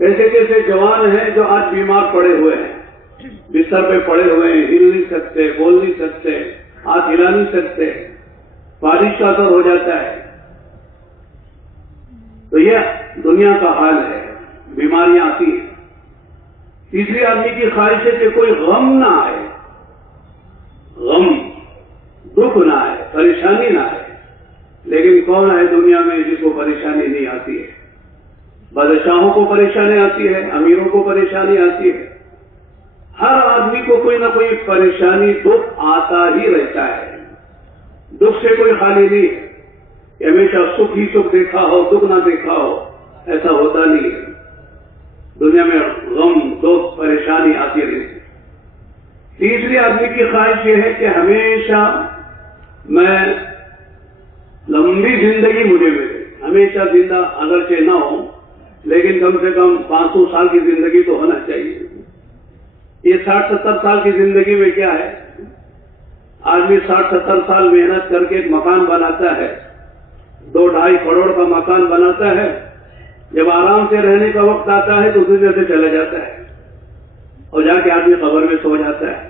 ایسے کیسے جوان ہیں جو آج بیمار پڑے ہوئے ہیں، بستر پہ پڑے ہوئے ہیں، ہل نہیں سکتے، بول نہیں سکتے، ہاتھ ہلا نہیں سکتے، بارش کا اثر ہو جاتا ہے. تو یہ دنیا کا حال ہے، بیماریاں آتی ہیں. تیسری آدمی کی خواہش ہے کہ کوئی غم نہ آئے، غم دکھ نہ آئے، پریشانی نہ آئے. لیکن کون ہے دنیا میں جس کو پریشانی نہیں آتی ہے؟ بادشاہوں کو پریشانی آتی ہے، امیروں کو پریشانی آتی ہے. ہر آدمی کو کوئی نہ کوئی پریشانی دکھ آتا ہی رہتا ہے. دکھ سے کوئی خالی نہیں ہے کہ ہمیشہ سکھ ہی سکھ دیکھا ہو، دکھ نہ دیکھا ہو، ایسا ہوتا نہیں ہے. دنیا میں غم دکھ پریشانی آتی رہتی ہے. تیسری آدمی کی خواہش یہ ہے کہ ہمیشہ میں لمبی زندگی مجھے ملے، ہمیشہ زندہ اگرچہ نہ ہو لیکن کم سے کم 500 سال کی زندگی تو ہونا چاہیے. یہ 60-70 سال کی زندگی میں کیا ہے؟ آدمی 60-70 سال محنت کر کے ایک مکان بناتا ہے، 2-2.5 کروڑ کا مکان بناتا ہے. جب آرام سے رہنے کا وقت آتا ہے تو دنیا سے چلا جاتا ہے اور جا کے آدمی قبر میں سو جاتا ہے.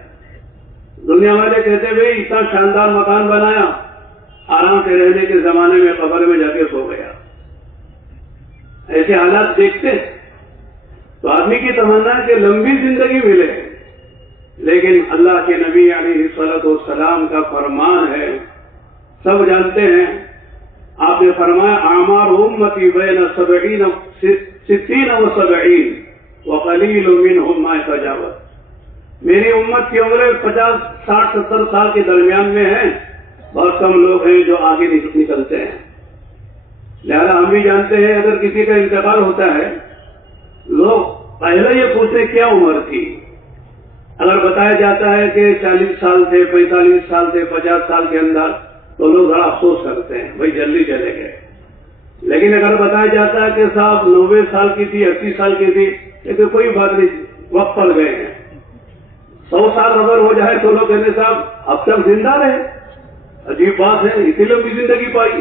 دنیا والے کہتے ہوئے اتنا شاندار مکان بنایا، آرام سے رہنے کے زمانے میں قبر میں جا کے سو گیا. ایسے حالات دیکھتے تو آدمی کی تمنا ہے کہ لمبی زندگی ملے. لیکن اللہ کے نبی علیہ الصلوۃ والسلام کا فرمان ہے، سب جانتے ہیں، آپ نے فرمایا اعمار امتی بین 60 و 70 وقلیل منهم ما یتجاوز. میری امت کی عمریں 50, 60, 70 سال کے درمیان میں ہیں، بہت کم لوگ ہیں جو آگے نکلتے ہیں. لہذا ہم بھی جانتے ہیں اگر کسی کا انتقال ہوتا ہے لوگ پہلے یہ پوچھتے کیا عمر تھی. اگر بتایا جاتا ہے کہ 40 سال تھے، 45 سال تھے، 50 سال کے اندر تو لوگ بڑا افسوس کرتے ہیں، بھائی جلدی چلے گئے. لیکن اگر بتایا جاتا ہے کہ صاحب 90 سال کی تھی، 80 سال کی تھی، لیکن کوئی بات نہیں، وقت پڑ گئے ہیں. 100 سال اگر ہو جائے تو لوگ کہتے ہیں صاحب اب تک زندہ رہے، عجیب بات ہے، اتنی لمبی زندگی پائی.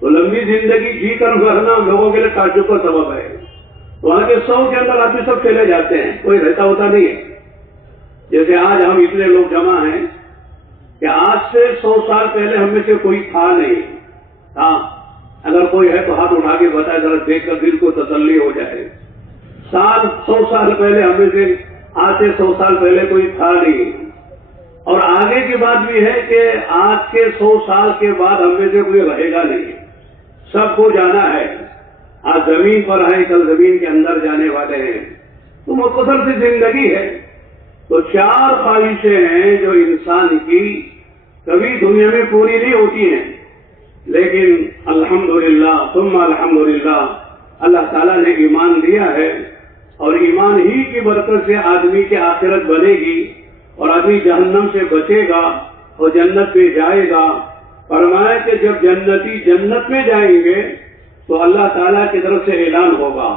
تو لمبی زندگی جی کر مرنا لوگوں کے لیے تعجب کا سبب ہے. وہاں کے 100 کے اندر آدمی سب چلے جاتے ہیں، کوئی رہتا ہوتا نہیں ہے. جیسے آج ہم اتنے لوگ جمع ہیں کہ آج سے 100 سال پہلے ہم میں سے کوئی تھا نہیں. ہاں اگر کوئی ہے تو ہاتھ اٹھا کے بتائے، ذرا دیکھ کر دل کو تسلی ہو جائے. 100 سال پہلے ہم میں سے آج سے 100 سال پہلے کوئی تھا نہیں. اور آگے کی بات بھی ہے کہ آج کے 100 سال کے بعد ہم میں سے کوئی رہے گا نہیں، سب کو جانا ہے. آج زمین پر ہیں، کل زمین کے اندر جانے والے ہیں. تو مختصر سی زندگی ہے. تو 4 خواہشیں ہیں جو انسان کی کبھی دنیا میں پوری نہیں ہوتی ہیں، لیکن الحمدللہ ثم الحمدللہ اللہ تعالیٰ نے ایمان دیا ہے، اور ایمان ہی کی برکت سے آدمی کی آخرت بنے گی اور آدمی جہنم سے بچے گا اور جنت میں جائے گا. فرمایا کہ جب جنتی جنت میں جائیں گے تو اللہ تعالیٰ کی طرف سے اعلان ہوگا.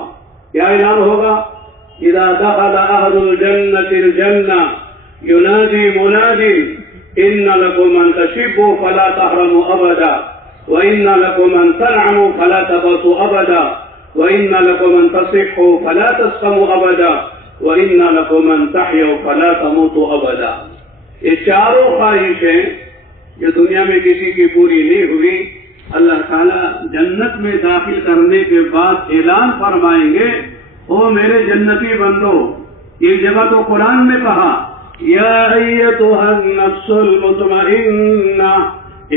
کیا اعلان ہوگا؟ اذا دخل اهل الجنة الجنة ينادي مناد ان لكم ان تشبوا فلا تحرموا ابدا وان لكم ان تنعموا فلا تبسوا ابدا وان لكم ان تصحوا فلا تسقموا ابدا وان لكم ان تحيوا فلا تموتوا ابدا. یہ 4 خواہشیں جو دنیا میں کسی کی پوری نہیں ہوئی، اللہ تعالیٰ جنت میں داخل کرنے کے بعد اعلان فرمائیں گے، او میرے جنتی بندو. ایک جگہ تو قرآن میں کہا یا ایتھا النفس المطمئنہ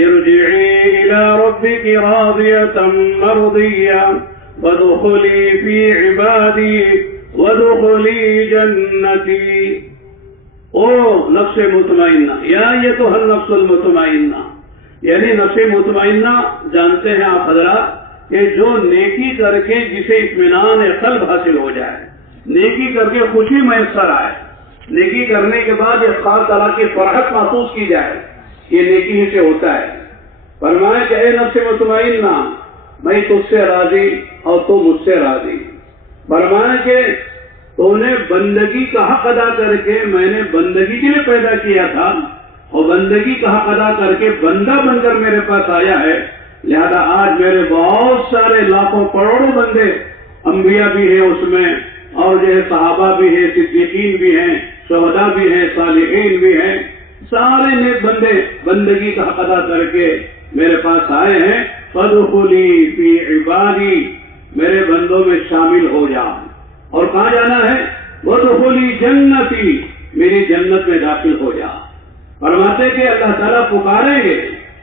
ارجعی الی ربک راضیۃ مرضیہ وادخلی فی عبادی وادخلی جنتی. او نفس مطمئنہ، یا ایتھا النفس المطمئنہ، یعنی نفس مطمئنہ جانتے ہیں آپ حضرات کہ جو نیکی کر کے جسے اطمینان قلب حاصل ہو جائے، نیکی کر کے خوشی میسر آئے، نیکی کرنے کے بعد ایک خاص طرح کی فرحت محسوس کی جائے، یہ نیکی ہی سے ہوتا ہے. فرمایا کہ اے نفس مطمئنہ میں تجھ سے راضی اور تو مجھ سے راضی. فرمایا کہ تو نے بندگی کا حق ادا کر کے، میں نے بندگی کے لیے پیدا کیا تھا اور بندگی کا حق ادا کر کے بندہ بن کر میرے پاس آیا ہے. لہذا آج میرے بہت سارے لاکھوں کروڑوں بندے انبیاء بھی ہیں اس میں، اور جو ہے صحابہ بھی ہیں، صدیقین بھی ہیں، شہداء بھی ہیں، صالحین بھی ہیں، سارے نیک بندے بندگی کا حق ادا کر کے میرے پاس آئے ہیں. فادخلی فی عبادی، میرے بندوں میں شامل ہو جا. اور کہاں جانا ہے؟ وادخلی جنتی، میری جنت میں داخل ہو جا. فرماتے کہ اللہ تعالیٰ پکاریں گے،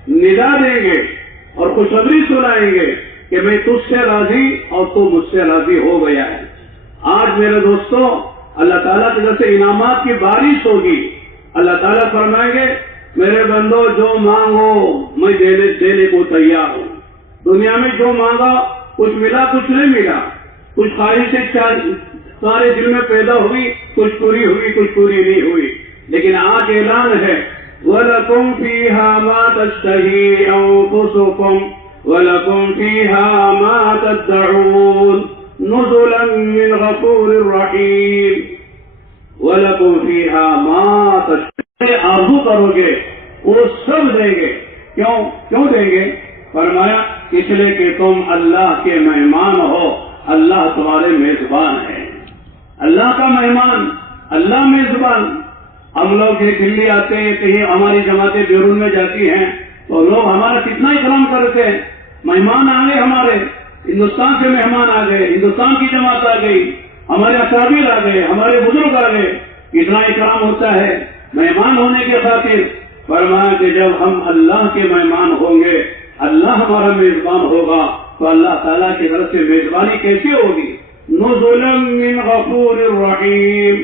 ندا دیں گے اور خوشخبری سنائیں گے کہ میں تجھ سے راضی اور تو مجھ سے راضی ہو گیا ہے. آج میرے دوستوں اللہ تعالیٰ کی طرف سے انعامات کی بارش ہوگی. اللہ تعالیٰ فرمائیں گے میرے بندو جو مانگو میں دینے کو تیار ہوں. دنیا میں جو مانگا کچھ ملا کچھ نہیں ملا، کچھ خواہشیں سارے دل میں پیدا ہوئی، کچھ پوری ہوئی کچھ پوری نہیں ہوئی. لیکن آج اعلان ہے وَلَكُمْ فِيهَا مَا تَشْتَهِي أَنفُسُكُمْ وَلَكُمْ فِيهَا مَا تَدَّعُونَ نُزُلًا مِّنْ غَفُورٍ رَّحِيمٍ. وَلَكُمْ فِيهَا مَا تَشْتَهِي، آرزو کرو گے وہ سب دیں گے. کیوں دیں گے؟ فرمایا اس لیے کہ تم اللہ کے مہمان ہو، اللہ تمہارے میزبان ہے. اللہ کا مہمان، اللہ میزبان. ہم لوگ دلی آتے ہیں، کہیں ہماری جماعتیں بیرون میں جاتی ہیں تو لوگ ہمارا کتنا اکرام کرتے ہیں. مہمان آ گئے، ہمارے ہندوستان سے مہمان آ گئے، ہندوستان کی جماعت آ گئی، ہمارے اکابر آ گئے، ہمارے بزرگ آ گئے، کتنا اکرام ہوتا ہے مہمان ہونے کے خاطر. فرمایا کہ جب ہم اللہ کے مہمان ہوں گے، اللہ ہمارا میزبان ہوگا تو اللہ تعالیٰ کی طرف سے میزبانی کیسے ہوگی؟ نزلا من غفور الرحیم.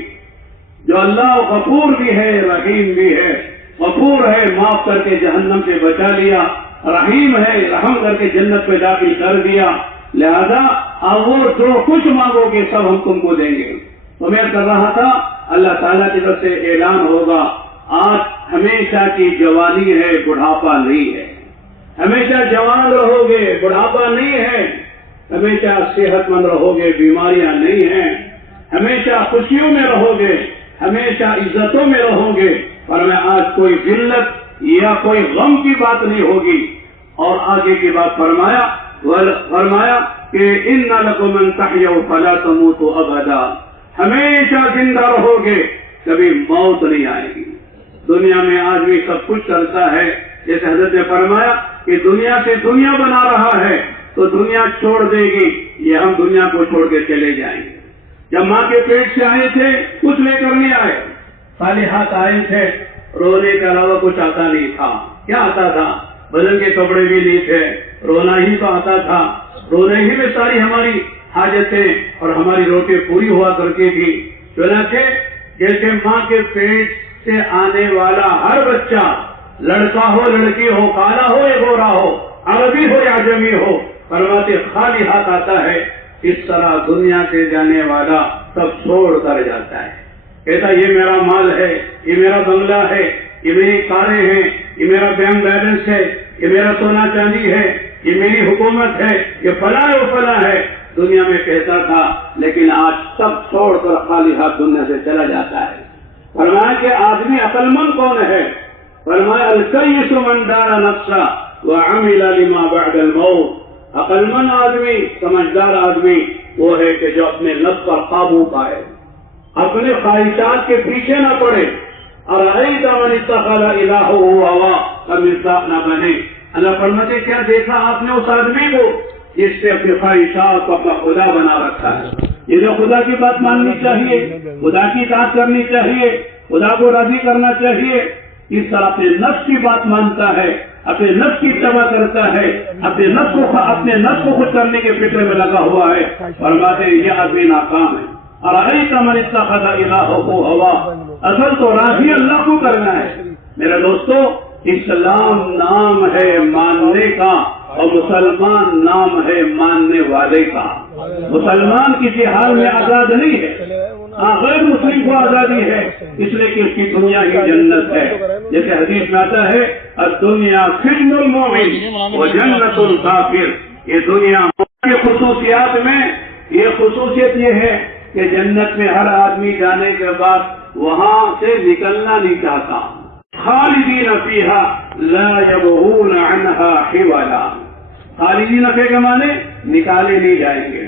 جو اللہ غفور بھی ہے رحیم بھی ہے. غفور ہے معاف کر کے جہنم سے بچا لیا، رحیم ہے رحم کر کے جنت میں داخل کر دیا. لہذا اب وہ جو کچھ مانگو گے سب ہم تم کو دیں گے. تو میں کر رہا تھا اللہ تعالیٰ کی طرف سے اعلان ہوگا آج ہمیشہ کی جوانی ہے، بڑھاپا نہیں ہے. ہمیشہ جوان رہو گے، بڑھاپا نہیں ہے. ہمیشہ صحت مند رہو گے، بیماریاں نہیں ہیں. ہمیشہ خوشیوں میں رہو گے، ہمیشہ عزتوں میں رہو گے. اور میں آج کوئی ذلت یا کوئی غم کی بات نہیں ہوگی. اور آگے کی بات فرمایا کہ ان لکم ان تحیوا فلا تموتوا ابدا. ہمیشہ زندہ رہو گے، کبھی موت نہیں آئے گی. دنیا میں آدمی سب کچھ کرتا ہے، جیسے حضرت نے فرمایا کہ دنیا سے دنیا بنا رہا ہے تو دنیا چھوڑ دے گی، یہ ہم دنیا کو چھوڑ کے چلے جائیں گے. جب ماں کے پیٹ سے آئے تھے کچھ لے کر نہیں آئے، خالی ہاتھ آئے تھے. رونے کے علاوہ کچھ آتا نہیں تھا. کیا آتا تھا؟ بدن کے کپڑے بھی نہیں تھے، رونا ہی تو آتا تھا. رونے ہی میں ساری ہماری حاجتیں اور ہماری روٹی پوری ہوا کرتی تھی. چنانچہ جیسے ماں کے پیٹ سے آنے والا ہر بچہ، لڑکا ہو لڑکی ہو، کالا ہو یا گورا ہو، عربی ہو یا عجمی ہو، فرماتے خالی ہاتھ آتا ہے. اس طرح دنیا سے جانے والا سب چھوڑ کر جاتا ہے. کہتا یہ میرا مال ہے، یہ میرا بنگلہ ہے، یہ میری کاریں ہیں، یہ میرا بینک بیلنس ہے، یہ میرا سونا چاندی ہے، یہ میری حکومت ہے، یہ فلاں و فلاں ہے. دنیا میں کہتا تھا، لیکن آج سب چھوڑ کر خالی ہاتھ دنیا سے چلا جاتا ہے. فرمایا کہ آدمی عقل مند کون ہے؟ فرمایا الکیس من دان نفسہ وعمل لما بعد الموت. عقل مند آدمی، سمجھدار آدمی وہ ہے کہ جو اپنے نفس پر قابو پائے، اپنے خواہشات کے پیچھے نہ پڑے. ارأیت من اتخذ الہہ ہوا کمثال نہ بنے. اللہ فرماتے کیا دیکھا آپ نے اس آدمی کو جس سے اپنی خواہشات کو اپنا خدا بنا رکھا ہے. یہ جو خدا کی بات ماننی چاہیے، خدا کی اطاعت کرنی چاہیے، خدا کو راضی کرنا چاہیے، اس طرح اپنے نفس کی بات مانتا ہے، اپنے نفس کی اتباع کرتا ہے، اپنے نفس کو خود کرنے کے فکر میں لگا ہوا ہے. فرماتے ہیں یہ آدمی ناکام ہے. ارأیت من اتخذ الہہ ہوا. اصل تو راضی اللہ کو کرنا ہے. میرے دوستو اسلام نام ہے ماننے کا اور مسلمان نام ہے ماننے والے کا. مسلمان کسی حال میں آزاد نہیں ہے، غیر مسلم کو آزادی ہے، اس لیے کہ اس کی دنیا ہی جنت ہے. جیسے حدیث میں آتا ہے الدنیا سجن المؤمن وجنت الکافر. یہ دنیا کی خصوصیات میں یہ خصوصیت یہ ہے کہ جنت میں ہر آدمی جانے کے بعد وہاں سے نکلنا نہیں چاہتا. خالدین فیہا لا یبغون عنہا حولا. خالدین فیہا کے معنی نکالے نہیں جائیں گے.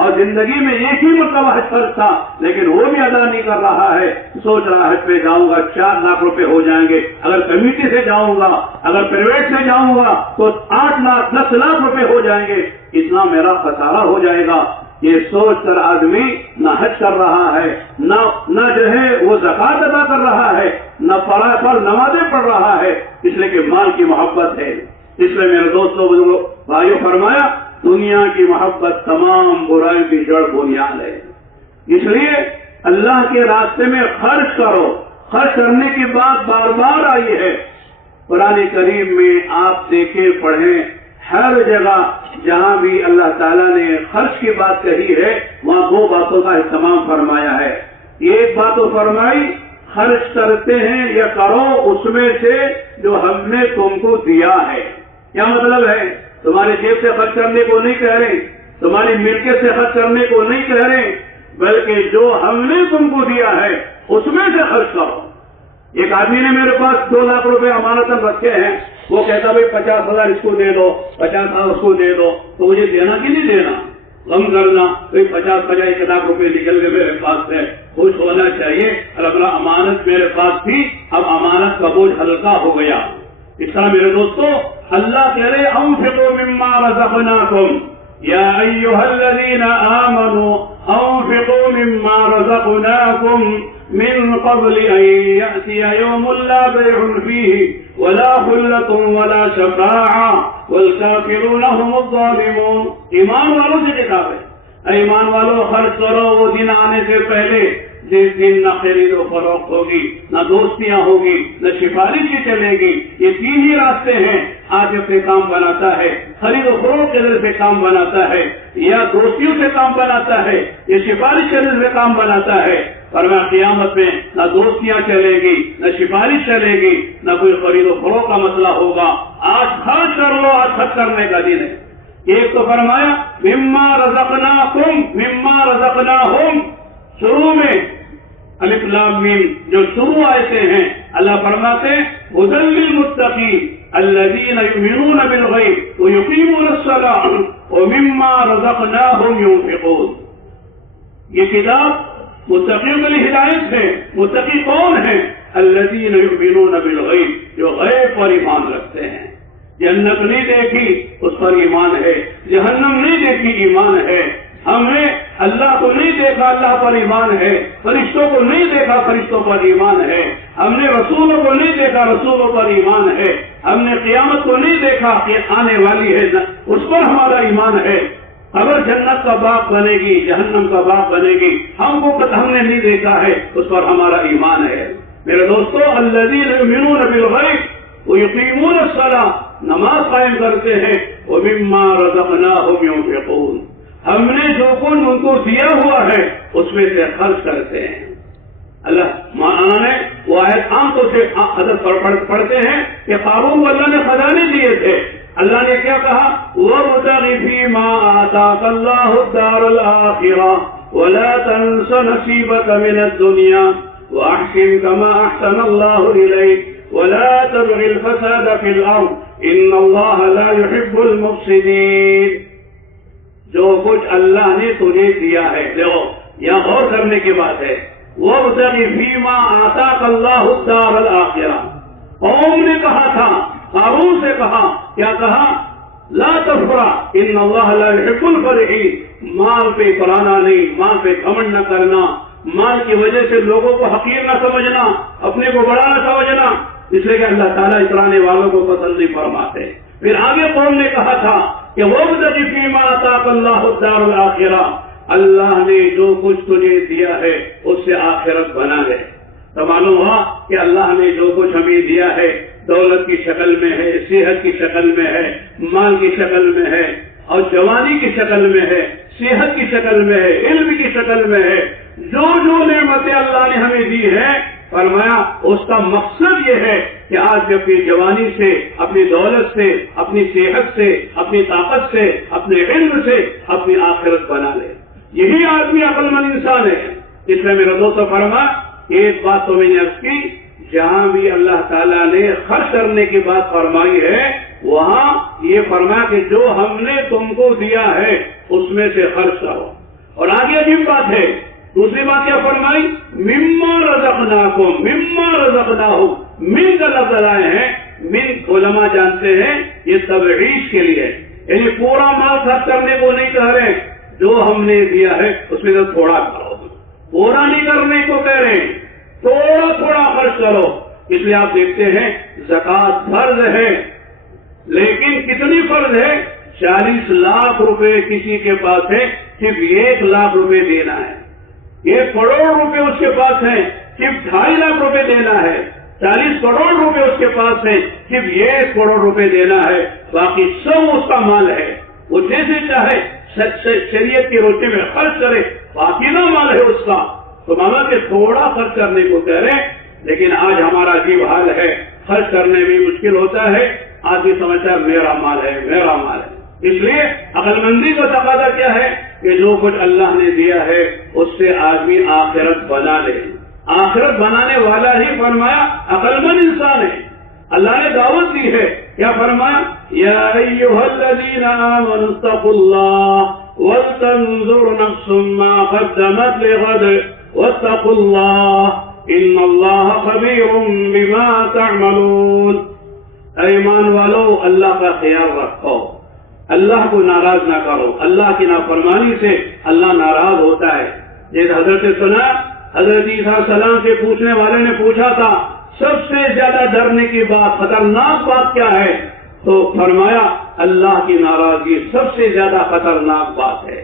اور زندگی میں ایک ہی مرتبہ حج فرض تھا لیکن وہ بھی ادا نہیں کر رہا ہے، سوچ رہا ہے حج پہ جاؤں گا 4 لاکھ روپے ہو جائیں گے، اگر کمیٹی سے جاؤں گا، اگر پرائیویٹ سے جاؤں گا تو 8 لاکھ 10 لاکھ روپے ہو جائیں گے، اتنا میرا خسارہ ہو جائے گا۔ یہ سوچ کر آدمی نہ حج کر رہا ہے، نہ جو ہے وہ زکات ادا کر رہا ہے، نہ پر نمازیں پڑھ رہا ہے، اس لیے کہ مال کی محبت ہے۔ اس لیے میرے دوستوں بزرگوں بھائیوں فرمایا دنیا کی محبت تمام برائیوں کی جڑ بنیاد ہے، اس لیے اللہ کے راستے میں خرچ کرو۔ خرچ کرنے کی بات بار بار آئی ہے قرآن کریم میں، آپ دیکھیں پڑھیں، ہر جگہ جہاں بھی اللہ تعالیٰ نے خرچ کی بات کہی ہے وہاں 2 باتوں کا اہتمام فرمایا ہے۔ ایک بات تو فرمائی خرچ کرتے ہیں یا کرو اس میں سے جو ہم نے تم کو دیا ہے۔ کیا مطلب ہے؟ تمہاری جیب سے خرچ کرنے کو نہیں کہہ رہے، تمہاری ملکیت سے خرچ کرنے کو نہیں کہہ رہے، بلکہ جو ہم نے تم کو دیا ہے اس میں سے خرچ کرو۔ ایک آدمی نے میرے پاس 2 لاکھ روپے امانتاً رکھے ہیں، وہ کہتا بھائی 50,000 اس کو دے دو، 50,000 اس کو دے دو، تو مجھے دینا کہ نہیں دینا؟ غم کرنا بھائی 50 1 لاکھ روپے نکل گئے میرے پاس سے، خوش ہونا چاہیے اور اپنا امانت میرے پاس تھی، اب امانت کا بوجھ ہلکا ہو گیا۔ اس طرح میرے دوستو اللہ کہہ رہے انفقوا مما رزقناکم یا ایھا الذین آمنوا انفقوا مما رزقناکم من قبل ان یأتی یوم لا بیع فیہ ولا خلۃ ولا شفاعۃ والکافرون هم الظالمون۔ ایمان والوں سے کتاب ہے، ایمان والوں خرچ کرو وہ دن آنے سے پہلے جس دن نہ خرید و فروخت ہوگی، نہ دوستیاں ہوگی، نہ سفارش کی چلے گی۔ یہ 3 ہی راستے ہیں، آج سے کام بناتا ہے، خرید و فروخت کے ذریعے سے کام بناتا ہے، یا دوستیوں سے کام بناتا ہے، یا سفارش کے ذریعے سے کام بناتا ہے۔ اور میں قیامت میں نہ دوستیاں چلے گی، نہ سفارش چلے گی، نہ کوئی خرید و فروخت کا مسئلہ ہوگا۔ آج خرچ کر لو، آج خرچ کرنے کا دن ہے۔ ایک تو فرمایا مما رزقناکم مما رزقناہم، شروع میں الف لام میم جو شروع آیتیں ہیں اللہ فرماتے ہیں ھدی للمتقین الذین یؤمنون بالغیب ویقیمون الصلاۃ ومما رزقناہم ينفقون۔ یہ کتاب متقیوں کے لیے ہدایت ہے۔ متقی کون ہیں؟ الذین یؤمنون بالغیب، جو غیب پر ایمان رکھتے ہیں۔ جنت نہیں دیکھی اس پر ایمان ہے، جہنم نہیں دیکھی ایمان ہے، ہم نے اللہ کو نہیں دیکھا اللہ پر ایمان ہے، فرشتوں کو نہیں دیکھا فرشتوں پر ایمان ہے، ہم نے رسولوں کو نہیں دیکھا رسولوں پر ایمان ہے، ہم نے قیامت کو نہیں دیکھا کہ آنے والی ہے اس پر ہمارا ایمان ہے۔ اگر جنت کا باغ بنے گی جہنم کا باغ بنے گی ہم نے نہیں دیکھا ہے، اس پر ہمارا ایمان ہے۔ میرے دوستو الذین یؤمنون بالغیب ویقیمون الصلاۃ، نماز قائم کرتے ہیں، ومما رزقناہم ينفقون، ہم نے جو کچھ ان کو دیا ہوا ہے اس میں سے خرچ کرتے ہیں۔ اللہ نے وہ آیت عام طور سے حضرت پڑھتے ہیں کہ قارون کو اللہ نے خزانے دیے تھے، اللہ نے کیا کہا وَابْتَغِ فِيمَا آتَاكَ اللَّهُ الدَّارَ الْآخِرَةَ وَلَا تَنْسَ نَصِيبَكَ مِنَ الدُّنْيَا وَأَحْسِنْ كَمَا أَحْسَنَ اللَّهُ إِلَيْكَ وَلَا تَبْغِ الْفَسَادَ فِي الْأَرْضِ إِنَّ اللَّهَ لَا يُحِبُّ الْمُفْسِدِينَ۔ جو کچھ اللہ نے تجھے دیا ہے، دیکھو یہاں غور کرنے کی بات ہے، وَابْتَغِ فِيمَا آتَاكَ اللَّهُ الدَّارَ الْآخِرَةَ۔ قوم نے کہا تھا، قارون سے کہا، کیا کہا؟ لا تفرح ان اللہ لا يحب الفرحین، مال پہ پرانا نہیں، مال پہ گھمنڈ نہ کرنا، مال کی وجہ سے لوگوں کو حقیر نہ سمجھنا، اپنے کو بڑا نہ سمجھنا، اس لیے کہ اللہ تعالیٰ اترانے والوں کو پسند نہیں فرماتے۔ پھر آگے قوم نے کہا تھا کہ وَابْتَغِ فِيمَا آتَاكَ اللَّهُ الدَّارَ الْآخِرَةَ، اللہ نے جو کچھ تجھے دیا ہے اس سے آخرت بنا لے۔ تو معلوم ہوا کہ اللہ نے جو کچھ ہمیں دیا ہے دولت کی شکل میں ہے، صحت کی شکل میں ہے، مال کی شکل میں ہے، اور جوانی کی شکل میں ہے، صحت کی شکل میں ہے، علم کی شکل میں ہے، جو نعمتیں اللہ نے ہمیں دی ہیں، فرمایا اس کا مقصد یہ ہے کہ آج اپنی جوانی سے، اپنی دولت سے، اپنی صحت سے، اپنی طاقت سے، اپنے علم سے اپنی آخرت بنا لے۔ یہی آدمی عقل مند انسان ہے۔ اس میں میرا دوست فرمایا ایک بات تو میں نے عرض کی، جہاں بھی اللہ تعالیٰ نے خرچ کرنے کی بات فرمائی ہے وہاں یہ فرمایا کہ جو ہم نے تم کو دیا ہے اس میں سے خرچ کرو۔ اور آگے عجیب بات ہے، دوسری بات کیا فرمائی؟ مما رزقناکم، مما رزقناہم، من کا لفظ لائے ہیں، من علماء جانتے ہیں یہ تبعیض کے لیے، یعنی پورا مال خرچ کرنے کو نہیں کہہ رہے، جو ہم نے دیا ہے اس میں سے تھوڑا کرو، پورا نہیں کرنے کو کہہ رہے ہیں، تھوڑا تھوڑا خرچ کرو۔ اس لیے آپ دیکھتے ہیں زکوٰۃ فرض ہے، لیکن کتنی فرض ہے؟ 40 لاکھ روپے کسی کے پاس ہے، صرف 1 لاکھ روپے دینا ہے۔ 1 کروڑ روپے اس کے پاس ہے، صرف 2.5 لاکھ روپے دینا ہے۔ 40 کروڑ روپے اس کے پاس ہے، صرف 1 کروڑ روپے دینا ہے، باقی سب اس کا مال ہے، وہ جیسے چاہے شریعت کی روشنی میں خرچ کرے، باقی نہ مال ہے اس کا۔ تو مانا کہ تھوڑا خرچ کرنے کو کہہ رہے ہیں، لیکن آج ہمارا عجیب حال ہے، خرچ کرنے میں مشکل ہوتا ہے، آدمی سمجھتا ہے میرا مال ہے، میرا مال ہے۔ اس لیے عقل مندی کا تقاضا کیا ہے کہ جو کچھ اللہ نے دیا ہے اس سے آدمی آخرت بنا لے۔ آخرت بنانے والا ہی فرمایا عقل مند انسان ہے۔ اللہ نے دعوت دی ہے، کیا فرمایا؟ یا ایھا الذین آمنوا اتقوا اللہ ولتنظر نفس ما قدمت لغد واتقوا اللہ ان اللہ خبیر بما تعملون۔ اے ایمان والو، اللہ کا خیال رکھو، اللہ کو ناراض نہ کرو، اللہ کی نافرمانی سے اللہ ناراض ہوتا ہے۔ جیسے حضرت سنا، حضرت عیسیٰ السلام سے پوچھنے والے نے پوچھا تھا سب سے زیادہ ڈرنے کی بات، خطرناک بات کیا ہے؟ تو فرمایا اللہ کی ناراضگی سب سے زیادہ خطرناک بات ہے۔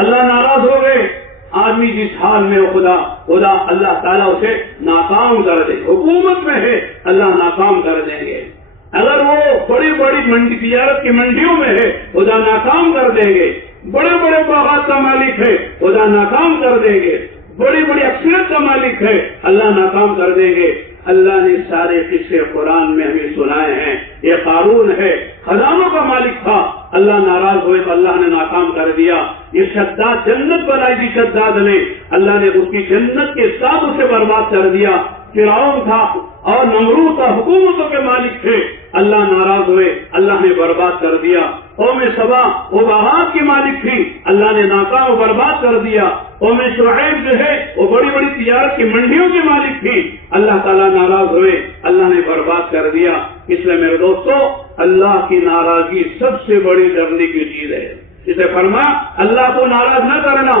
اللہ ناراض ہو گئے، آدمی جس حال میں خدا اللہ تعالیٰ اسے ناکام کر دے، حکومت میں ہے اللہ ناکام کر دیں گے، اگر وہ بڑی بڑی منڈی تجارت کی منڈیوں میں ہے خدا ناکام کر دیں گے، بڑے بڑے باغات کا مالک ہے خدا ناکام کر دیں گے، بڑی بڑی اکثریت کا مالک ہے اللہ ناکام کر دیں گے۔ اللہ نے سارے قصے قرآن میں ہمیں سنائے ہیں۔ یہ قارون ہے، خزانوں کا مالک تھا، اللہ ناراض ہوئے تو اللہ نے ناکام کر دیا۔ یہ شداد جنت بنائی تھی شداد نے، اللہ نے اس کی جنت کے ساتھ اسے برباد کر دیا۔ فرعون تھا اور نمرود تھا، حکومتوں کے مالک تھے، اللہ ناراض ہوئے، اللہ نے برباد کر دیا۔ قوم سبا وہ باغات کی مالک تھی، اللہ نے ناکام و برباد کر دیا۔ قوم شعیب جو ہے وہ بڑی بڑی تجارت کی منڈیوں کی مالک تھی، اللہ تعالیٰ ناراض ہوئے، اللہ نے برباد کر دیا۔ اس لیے میرے دوستو، اللہ کی ناراضگی سب سے بڑی ڈرنے کی چیز ہے۔ اسے فرمایا اللہ کو ناراض نہ کرنا،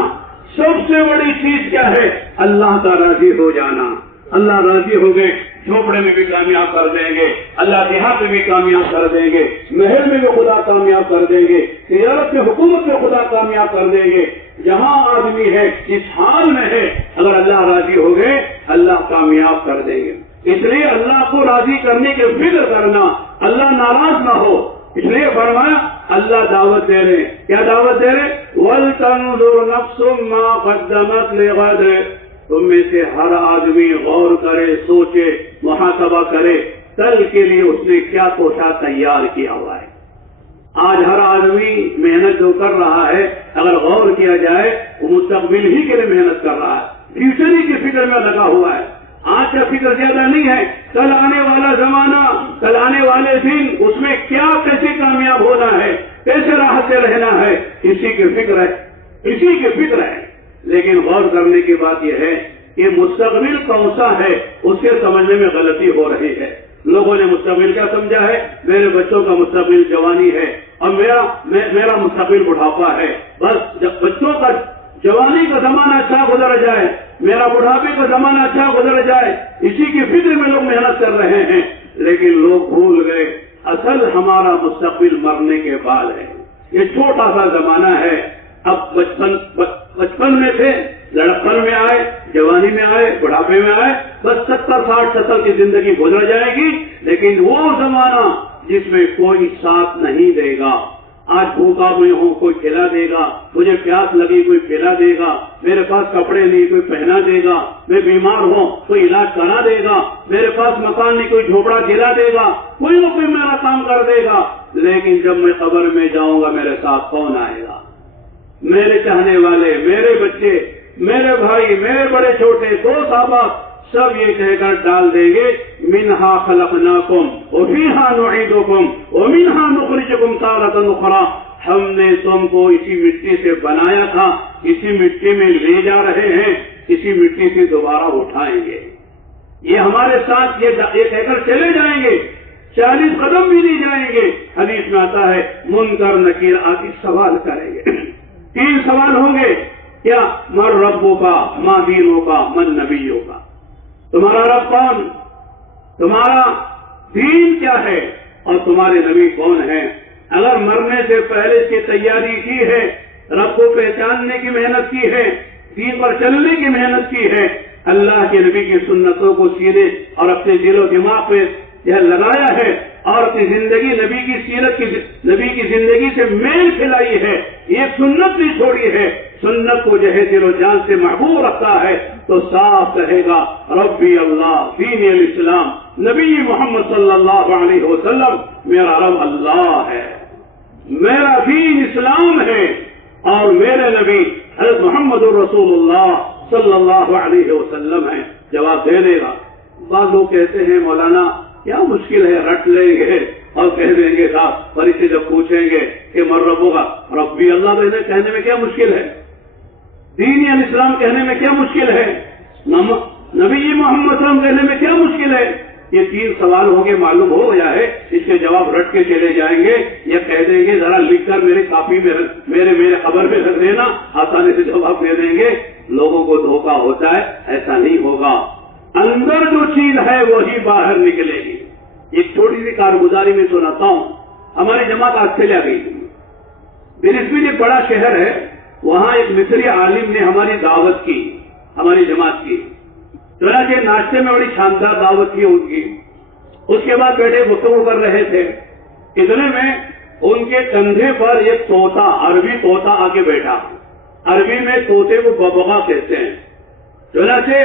سب سے بڑی چیز کیا ہے؟ اللہ کا راضی ہو جانا۔ اللہ راضی ہو گئے، جھوپڑے میں بھی کامیاب کر دیں گے، اللہ دیہات میں بھی کامیاب کر دیں گے، محل میں بھی خدا کامیاب کر دیں گے، تجارت میں حکومت میں خدا کامیاب کر دیں گے۔ جہاں آدمی ہے جس حال میں ہے، اگر اللہ راضی ہو گئے اللہ کامیاب کر دیں گے۔ اس لیے اللہ کو راضی کرنے کی فکر کرنا، اللہ ناراض نہ ہو۔ اس لیے فرمایا اللہ دعوت دے رہے، کیا دعوت دے رہے؟ وَلْتَنْظُرْ نَفْسٌ مَا قَدَّمَتْ لِغَدٍ۔ تم میں سے ہر آدمی غور کرے، سوچے، محاسبہ کرے کل کے لیے اس نے کیا توحفہ تیار کیا ہوا ہے۔ آج ہر آدمی محنت جو کر رہا ہے، اگر غور کیا جائے وہ مستقبل ہی کے لیے محنت کر رہا ہے، فیوچر ہی کی فکر میں لگا ہوا ہے۔ آج کا فکر زیادہ نہیں ہے، کل آنے والا زمانہ، کل آنے والے دن، اس میں کیا کیسے کامیاب ہونا ہے، کیسے راحت سے رہنا ہے، اسی کی فکر ہے، اسی کی فکر ہے۔ لیکن غور کرنے کی بات یہ ہے کہ مستقبل کون سا ہے اس کے سمجھنے میں غلطی ہو رہی ہے۔ لوگوں نے مستقبل کیا سمجھا ہے؟ میرے بچوں کا مستقبل جوانی ہے اور میرا مستقبل بڑھاپا ہے، بس جب بچوں کا جوانی کا زمانہ اچھا گزر جائے، میرا بڑھاپے کا زمانہ اچھا گزر جائے، اسی کی فکر میں لوگ محنت کر رہے ہیں۔ لیکن لوگ بھول گئے اصل ہمارا مستقبل مرنے کے بعد ہے۔ یہ چھوٹا سا زمانہ ہے، اب بچپن میں تھے، لڑکپن میں آئے، جوانی میں آئے، بڑھاپے میں آئے، بس 70-60 کی زندگی گزر جائے گی۔ لیکن وہ زمانہ جس میں کوئی ساتھ نہیں دے گا، آج بھوکا میں ہوں کوئی کھلا دے گا، مجھے پیاس لگی کوئی پلا دے گا، میرے پاس کپڑے نہیں کوئی پہنا دے گا، میں بیمار ہوں کوئی علاج کرا دے گا، میرے پاس مکان نہیں کوئی جھوپڑا کھلا دے گا، کوئی نہ کوئی میرا کام کر دے گا۔ لیکن جب میں قبر میں جاؤں گا میرے ساتھ کون آئے گا؟ میرے چاہنے والے، میرے بچے، میرے بھائی، میرے بڑے چھوٹے، دوست احباب سب یہ کہہ کر ڈال دیں گے منہا خلقناکم وفیہا نعیدکم ومنہا نخرجکم تارۃ اخری۔ ہم نے تم کو اسی مٹی سے بنایا تھا، اسی مٹی میں لے جا رہے ہیں، اسی مٹی سے دوبارہ اٹھائیں گے. یہ ہمارے ساتھ یہ کہہ کر چلے جائیں گے، 40 قدم بھی نہیں جائیں گے. حدیث میں آتا ہے منکر نکیر آتی سوال کریں گے. 3 سوال ہوں گے. کیا؟ من ربوں کا، ماں دینوں کا، من نبیوں کا. تمہارا رب کون، تمہارا دین کیا ہے، اور تمہارے نبی کون ہیں. اگر مرنے سے پہلے اس کی تیاری کی ہے، رب کو پہچاننے کی محنت کی ہے، دین پر چلنے کی محنت کی ہے، اللہ کے نبی کی سنتوں کو سینے اور اپنے دل و دماغ پہ یہ لگایا ہے، اور اپنی زندگی نبی کی سیرت کی، نبی کی زندگی سے میل کھلائی ہے، یہ سنت بھی چھوڑی ہے، سنت کو جو ہے دل و جان سے محبوب رکھتا ہے، تو صاف کہے گا ربی اللہ دین الاسلام، نبی محمد صلی اللہ علیہ وسلم میرا رب اللہ ہے، میرا دین اسلام ہے، اور میرے نبی حضرت محمد الرسول اللہ صلی اللہ علیہ وسلم ہے. جواب دے دے گا. بعض لوگ کہتے ہیں مولانا کیا مشکل ہے، رٹ لیں گے اور کہہ دیں گے صاحب، اور اسے جب پوچھیں گے کہ من ربوں کا، ربی اللہ کہنے میں کیا مشکل ہے، دین الاسلام کہنے میں کیا مشکل ہے، نبی محمد صلی اللہ علیہ وسلم کہنے میں کیا مشکل ہے. یہ 3 سوال ہوں گے، معلوم ہو گیا ہے، اس کے جواب رٹ کے چلے جائیں گے، یا کہہ دیں گے ذرا لکھ کر میری کاپی میں میرے خبر میں رکھ دینا، آسانی سے جواب دے دیں گے. لوگوں کو دھوکہ ہوتا ہے، ایسا نہیں ہوگا. اندر جو چیز ہے وہی باہر نکلے گی. ایک چھوٹی سی کارگزاری میں سناتا ہوں. ہماری جماعت آسٹریلیا گئی تھی. برسبن ایک بڑا شہر ہے، وہاں ایک مصری عالم نے ہماری دعوت کی، ہماری جماعت کی. چنانچہ ناشتے میں بڑی شاندار دعوت کی ان کی. اس کے بعد بیٹھے گفتگو کر رہے تھے، اتنے میں ان کے کندھے پر ایک طوطا، عربی طوطا آ کے بیٹھا. عربی میں طوطے کو ببغا کہتے ہیں. چنانچہ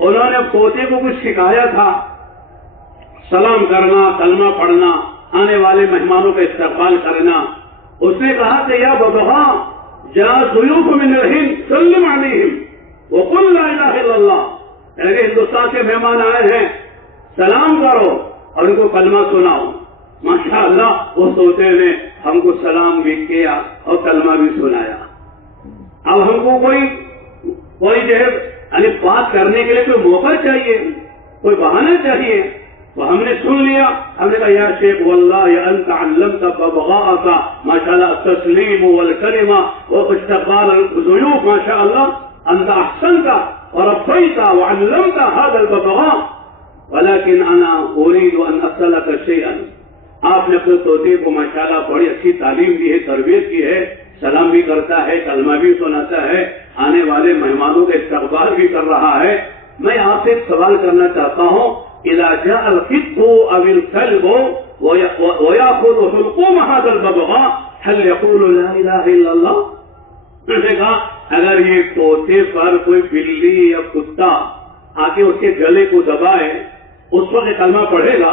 انہوں نے طوطے کو کچھ سکھایا تھا، سلام کرنا، کلمہ پڑھنا، آنے والے مہمانوں کا استقبال کرنا. اس نے کہا کہ یا ببغا جا ضیوف من الہند سلم علیہم وقل لا الہ الا اللہ. اگر ہندوستان سے مہمان آئے ہیں، سلام کرو اور ان کو کلمہ سناؤ. ماشاءاللہ وہ طوطے نے ہم کو سلام بھی کیا اور کلمہ بھی سنایا. اب ہم کو کوئی جو ہے یعنی بات کرنے کے لیے کوئی موقع چاہیے، کوئی بہانہ چاہیے. تو ہم نے سن لیا، ہم نے کہا یا شیخ واللہ یا انت علمت ببغاءک ماشاءاللہ التسلیم والکلمہ واستقبال الضیوف ماشاءاللہ انت احسنت وربيت وعلمت هذا الببغاء ولكن انا اريد ان اسالك شيئا. آپ نے اپنے طوطے کو ماشاءاللہ بڑی اچھی تعلیم دی ہے، تربیت کی ہے، سلام بھی کرتا ہے، کلمہ بھی سناتا ہے، آنے والے مہمانوں کا استقبال بھی کر رہا ہے. میں آپ سے ایک سوال کرنا چاہتا ہوں، اذا جاء القط او الكلب ويأخذ حلقوم هذا الببغاء هل يقول لا اله الا الله؟ میں نے کہا اگر یہ طوطے پر کوئی بلی یا کتا آ کے اس کے گلے کو دبائے، اس وقت کلمہ پڑھے گا.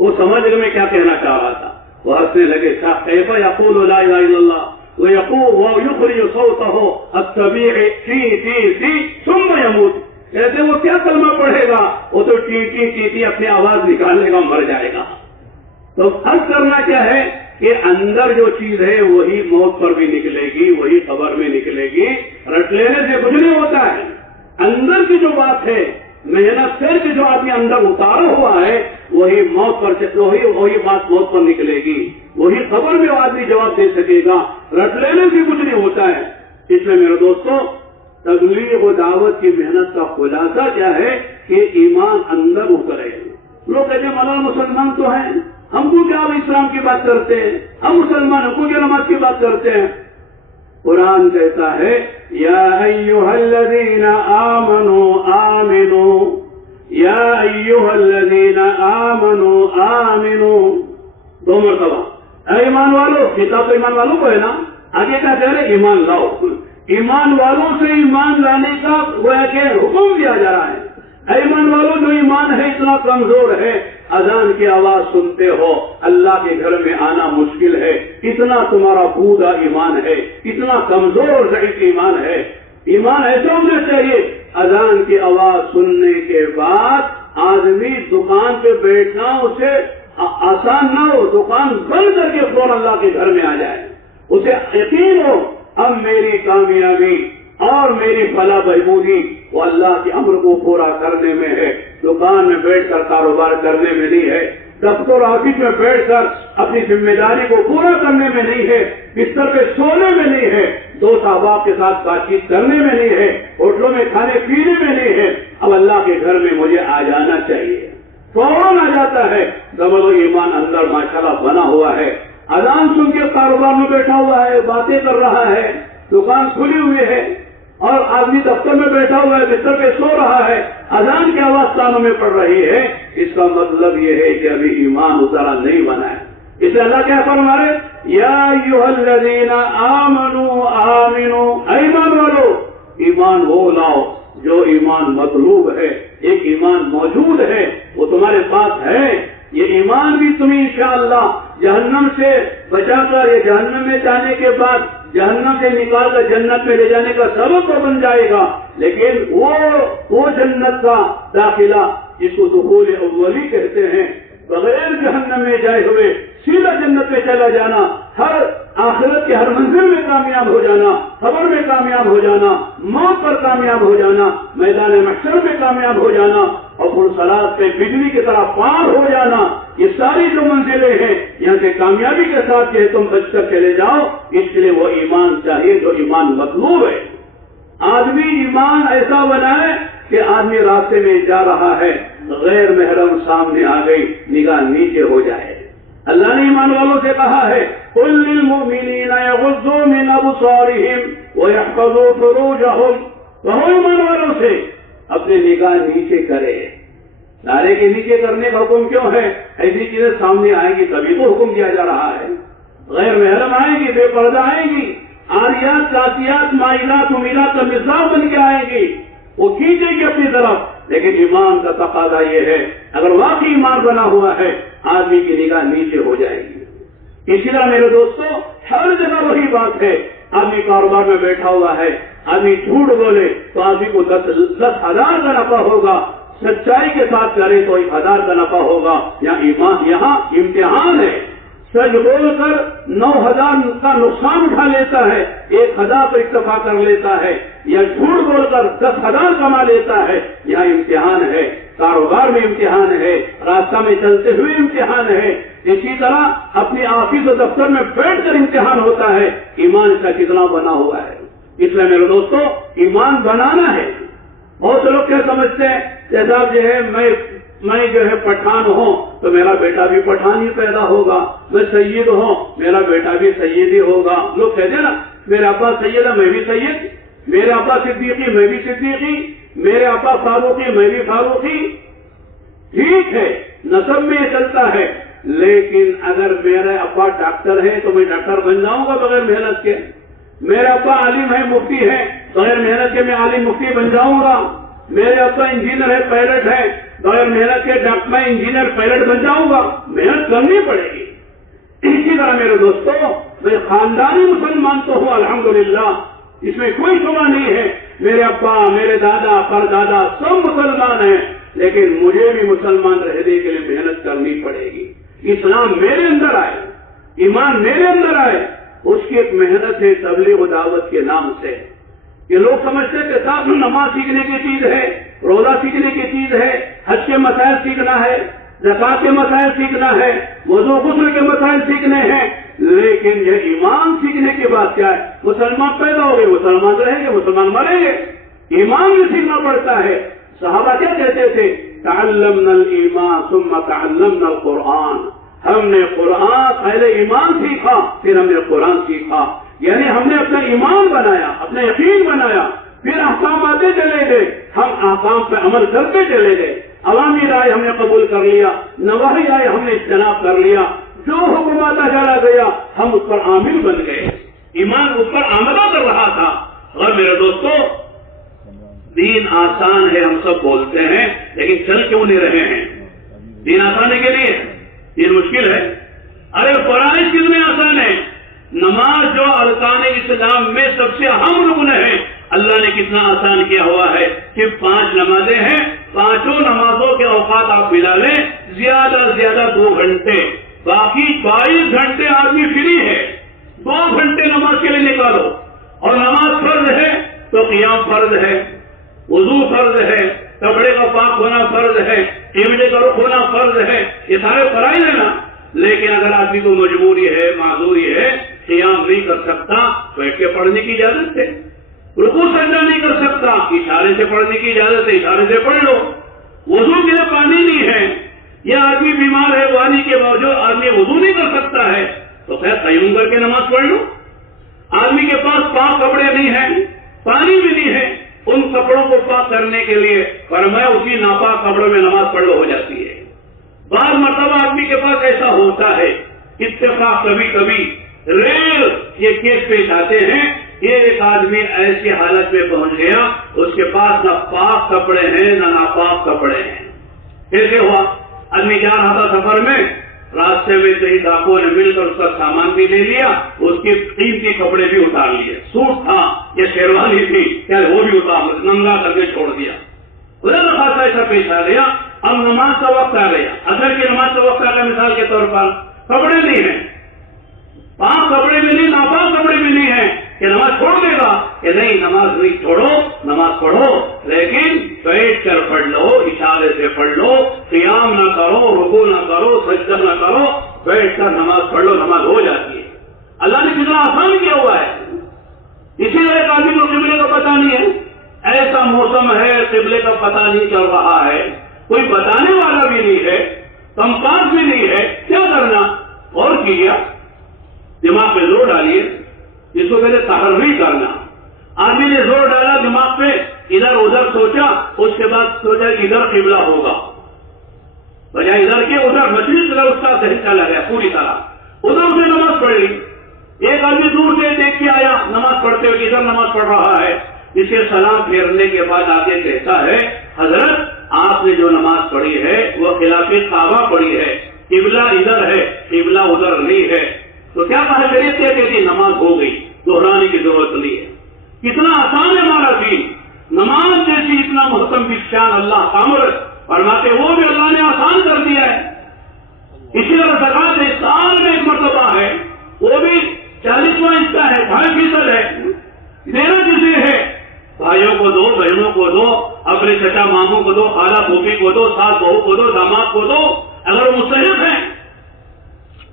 وہ سمجھ گئے میں کیا کہنا چاہ رہا تھا. وہ ہنسنے لگے، کیف یقول لا الہ الا اللہ ویخرج صوته الطبیعی ٹی ٹی ٹی ثم یموت. کہتے وہ کیا کلمہ پڑھے گا، وہ تو ٹی ٹی ٹی ٹی اپنی آواز نکالنے کا مر جائے گا. تو فرض کرنا کیا ہے کہ اندر جو چیز ہے وہی موت پر بھی نکلے گی، وہی قبر میں نکلے گی. رٹ لینے سے کچھ نہیں ہوتا ہے. اندر کی جو بات ہے، محنت سے کہ جو آدمی اندر اتارا ہوا ہے وہی موت پر وہی بات موت پر نکلے گی، وہی قبر میں آدمی جواب دے سکے گا. رٹ لینے سے کچھ نہیں ہوتا ہے. اس لیے میرے دوستوں، تبلیغ و دعوت کی محنت کا خلاصہ کیا ہے کہ ایمان اندر اترے. لوگ کہتے ہیں مولانا مسلمان تو ہیں، ہم کو کیا اسلام کی بات کرتے ہیں، ہم مسلمان کو کیا نماز کی بات کرتے ہیں. قرآن کہتا ہے یا ایھا الذین آمنوا آمنوا، یا ایھا الذین آمنوا آمنوا، 2 مرتبہ. اے ایمان والو، کتاب تو ایمان والوں کو ہے نا، آگے کیا کہہ رہے ایمان لاؤ. ایمان والوں سے ایمان لانے کا گویا کہ حکم دیا جا رہا ہے. اے ایمان والوں، جو ایمان ہے اتنا کمزور ہے، اذان کی آواز سنتے ہو، اللہ کے گھر میں آنا مشکل ہے، اتنا تمہارا بوڑھا ایمان ہے، اتنا کمزور اور ضعیف ایمان ہے. ایمان ایسا ہونا چاہیے اذان کی آواز سننے کے بعد آدمی دکان پہ بیٹھنا اسے آسان نہ ہو، دکان بند کر کے فوراً اللہ کے گھر میں آ جائے. اسے یقین ہو اب میری کامیابی اور میری فلاح بہبودی وہ اللہ کے امر کو پورا کرنے میں ہے، دکان میں بیٹھ کر کاروبار کرنے میں نہیں ہے، دفتر آفس میں بیٹھ کر اپنی ذمہ داری کو پورا کرنے میں نہیں ہے، بستر پہ سونے میں نہیں ہے، دوست احباب کے ساتھ بات چیت کرنے میں نہیں ہے، ہوٹلوں میں کھانے پینے میں نہیں ہے، اب اللہ کے گھر میں مجھے آ جانا چاہیے، فوراً آ جاتا ہے۔ زبر و ایمان اندر ماشاءاللہ بنا ہوا ہے، اذان سن کے کاروبار میں بیٹھا ہوا ہے، باتیں کر رہا ہے، دکان کھلی ہوئی ہے، اور آدمی دفتر میں بیٹھا ہوا ہے، بستر پہ سو رہا ہے، اذان کی آواز کانوں میں پڑ رہی ہے، اس کا مطلب یہ ہے کہ ابھی ایمان اترا نہیں بنا ہے۔ اس لیے اللہ کیا فرما رہے؟ یا ایھا الذین آمنوا آمنوا، ایمان والو ایمان وہ لاؤ جو ایمان مطلوب ہے، ایک ایمان موجود ہے وہ تمہارے پاس ہے، یہ ایمان بھی تمہیں انشاءاللہ جہنم سے بچا کر، یہ جہنم میں جانے کے بعد جہنم سے نکال کر جنت میں لے جانے کا سبب تو بن جائے گا، لیکن وہ جنت کا داخلہ جس کو دخول اولی کہتے ہیں، بغیر جہنم میں جائے ہوئے سیدھا جنت میں چلا جانا، ہر آخرت کے ہر منزل میں کامیاب ہو جانا، خبر میں کامیاب ہو جانا، موت پر کامیاب ہو جانا، میدان محشر میں کامیاب ہو جانا، اور پرصلاۃ پہ بجلی کی طرح پار ہو جانا، یہ ساری جو منزلیں ہیں یہاں سے کامیابی کے ساتھ کہ تم بچ کر چلے جاؤ، اس کے لیے وہ ایمان چاہیے جو ایمان مطلوب ہے۔ آدمی ایمان ایسا بنائے کہ آدمی راستے میں جا رہا ہے، غیر محرم سامنے آ گئی، نگاہ نیچے ہو جائے۔ اللہ نے ایمان والوں سے کہا ہے قل للمؤمنین یغضوا من ابصارهم ويحفظوا فروجهم، کہو ایمان والوں سے اپنے نگاہ نیچے کرے۔ نارے کے نیچے کرنے کا حکم کیوں ہے؟ ایسی چیزیں سامنے آئیں گی تبھی تو حکم دیا جا رہا ہے، غیر محرم آئیں گی، بے پردہ آئیں گی، آریات کاسیات مائلات ممیلات کا مزاح بن کے آئیں گی، وہ کھینچے گی اپنی طرف۔ لیکن ایمان کا تقاضا یہ ہے اگر واقعی ایمان بنا ہوا ہے آدمی کی نگاہ نیچے ہو جائے گی۔ اسی طرح میرے دوستو ہر جگہ وہی بات ہے، آدمی کاروبار میں بیٹھا ہوا ہے، آدمی جھوٹ بولے تو آدمی کو 10,000 کا نفع ہوگا، سچائی کے ساتھ کرے تو 1,000 کا نفع ہوگا۔ یہاں امتحان ہے، سچ بول کر 9,000 کا نقصان اٹھا لیتا ہے، 1,000 پر اکتفا کر لیتا ہے، یا جھوٹ بول کر 10,000 کما لیتا ہے۔ یہاں امتحان ہے، کاروبار میں امتحان ہے، راستہ میں چلتے ہوئے امتحان ہے، اسی طرح اپنی آفس و دفتر میں بیٹھ کر امتحان ہوتا ہے، ایمان کا کتنا بنا ہوا ہے۔ اس لیے میرے دوستو ایمان بنانا ہے۔ بہت سے لوگ کیا سمجھتے ہیں جیسا جو ہے میں جو ہے پٹھان ہوں تو میرا بیٹا بھی پٹھان ہی پیدا ہوگا، میں سید ہوں میرا بیٹا بھی سید ہی ہوگا۔ لوگ کہتے ہیں نا میرے ابا سید ہے میں بھی سید، میرے ابا صدیقی میں بھی صدیقی، میرے ابا فاروقی میں بھی فاروقی۔ ٹھیک ہے نسب میں یہ چلتا ہے، لیکن اگر میرے ابا ڈاکٹر ہے تو میں ڈاکٹر بن جاؤں گا بغیر محنت کے، میرے ابا عالم ہے مفتی ہے، بغیر محنت کے میں عالم مفتی بن جاؤں گا، میرے ابا انجینئر ہے پائلٹ ہے، بغیر محنت کے میں انجینئر پائلٹ بن جاؤں گا، محنت کرنی پڑے گی۔ اسی طرح میرے دوستو میں خاندانی مسلمان تو ہوں الحمدللہ، اس میں کوئی شبہ نہیں ہے، میرے ابا میرے دادا پردادا سب مسلمان ہیں، لیکن مجھے بھی مسلمان رہنے کے لیے محنت کرنی پڑے گی۔ اسلام میرے اندر آئے، ایمان میرے اندر آئے، اس کی ایک محنت ہے تبلیغ و دعوت کے نام سے۔ یہ لوگ سمجھتے کہ صاحب نماز سیکھنے کی چیز ہے، روزہ سیکھنے کی چیز ہے، حج کے مسائل سیکھنا ہے، زکات کے مسائل سیکھنا ہے، وضو غسل کے مسائل سیکھنے ہیں، لیکن یہ ایمان سیکھنے کی بات کیا ہے؟ مسلمان پیدا ہو گئے مسلمان رہیں گے مسلمان مریں گے، ایمان بھی سیکھنا پڑتا ہے۔ صحابہ کیا کہتے تھے؟ تعلمنا الایمان ثم تعلمنا القرآن، ہم نے قرآن پہلے ایمان سیکھا پھر ہم نے قرآن سیکھا، یعنی ہم نے اپنا ایمان بنایا، اپنا یقین بنایا، پھر احکام آتے چلے گئے، ہم احکام پہ عمل کرتے چلے گئے، عوامی رائے ہم نے قبول کر لیا، نواحی رائے ہم نے اجتناب کر لیا، جو حکم آتا چلا گیا ہم اس پر عامل بن گئے، ایمان اس پر عملہ کر رہا تھا۔ اور میرے دوستو دین آسان ہے ہم سب بولتے ہیں، لیکن چل کیوں نہیں رہے ہیں؟ دین آسانے کے لیے دین مشکل ہے؟ ارے فرائض کتنے آسان ہیں، نماز جو ارکان اسلام میں سب سے اہم رکن ہے، اللہ نے کتنا آسان کیا ہوا ہے، صرف 5 نمازیں ہیں، 5 نمازوں کے اوقات آپ ملا لیں، زیادہ سے زیادہ 2 گھنٹے، باقی 22 گھنٹے آدمی فری ہے، 2 گھنٹے نماز کے لیے نکالو، اور نماز فرض ہے تو قیام فرض ہے، وضو فرض ہے، کپڑے کا پاک ہونا فرض ہے، قبلے کا رخ ہونا فرض ہے، یہ سارے فرائض ہیں نا. لیکن اگر آدمی کو مجبوری ہے، معذوری ہے، قیام نہیں کر سکتا، بیٹھ کے پڑھنے کی اجازت ہے. رکوع سجدہ نہیں کر سکتا، اشارے سے پڑھنے کی اجازت ہے، اشارے سے پڑھ لو. وضو کے لیے پانی نہیں ہے، یا آدمی بیمار ہے، پانی کے باوجود آدمی وضو نہیں کر سکتا ہے، تو خیر قیوم کر کے نماز پڑھ لو. آدمی کے پاس پاک کپڑے نہیں ہیں، پانی بھی نہیں ہے، ان کپڑوں کو پاک کرنے کے لیے فرمایا اسی ناپاک کپڑوں میں نماز پڑھ لو، ہو جاتی ہے. بعض مرتبہ آدمی کے پاس ایسا ہوتا ہے، اتفاق کبھی کبھی ریل یہ کیس پیش آتے ہیں، یہ ایک آدمی ایسی حالت میں پہنچ گیا، اس کے پاس نہ پاک کپڑے ہیں نہ ناپاک کپڑے ہیں. کیسے ہوا؟ آدمی جا رہا تھا سفر میں، راستے میں کئی ڈاکوؤں نے مل کر اس کا سامان بھی لے لیا، اس کے قیمتی کپڑے بھی اتار لیے، سوٹ تھا یا شیروانی تھی کیا وہ بھی اتار ننگا کر کے چھوڑ دیا. خدا خاصا ایسا پیش آ گیا. اب نماز کا وقت آ گیا، اثر کی نماز کا وقت آ گیا. مثال کے طور پر کپڑے نہیں ہیں، پاک کپڑے میں نہیں، ناپاک کپڑے میں نہیں ہے، کہ نماز چھوڑ دے گا کہ نہیں، نماز نہیں چھوڑو، نماز پڑھو، لیکن بیٹھ کر پڑھ لو، اشارے سے پڑھ لو، قیام نہ کرو، رکوع نہ کرو، سجدہ نہ کرو، بیٹھ کر نماز پڑھ لو، نماز ہو جاتی ہے. اللہ نے کتنا آسان کیا ہوا ہے. اسی لیے ایک آدمی کو قبلے کا پتہ نہیں ہے، ایسا موسم ہے قبلے کا پتہ نہیں چل رہا ہے، کوئی بتانے والا بھی نہیں ہے، کمپاس بھی نہیں ہے، کیا کرنا؟ اور کیا دماغ پہ زور ڈالیے، اس کو کہتے تحری کرنا. آدمی نے زور ڈالا دماغ پہ، ادھر ادھر سوچا، اس کے بعد سوچا ادھر قبلہ ہوگا، بجائے ادھر کے ادھر مشرق طرف اس کا ذہن چلا گیا پوری طرح، ادھر اسے نماز پڑھ لی. ایک آدمی دور سے دیکھ کے آیا نماز پڑھتے ہوئے، ادھر نماز پڑھ رہا ہے. اسے سلام پھیرنے کے بعد آگے کہتا ہے حضرت آپ نے جو نماز پڑھی ہے وہ خلاف کعبہ پڑھی ہے، قبلہ ادھر ہے، قبلہ ادھر نہیں ہے. تو کیا کہا شریعت کیا کہتی؟ نماز ہو گئی، دہرانے کی ضرورت نہیں ہے. کتنا آسان ہے ہمارا دین. نماز جیسی اتنا محترم شان اللہ کامر فرماتے وہ بھی اللہ نے آسان کر دیا ہے. اسی طرح زکات سال میں ایک مرتبہ ہے، وہ بھی 40واں حصہ ہے، 2.5% ہے. دینا کسی ہے، بھائیوں کو دو، بہنوں کو دو، اپنے چچا ماموں کو دو، خالہ پھوپھی کو دو، ساس بہو کو دو، داماد کو دو. اگر وہ مستحق ہیں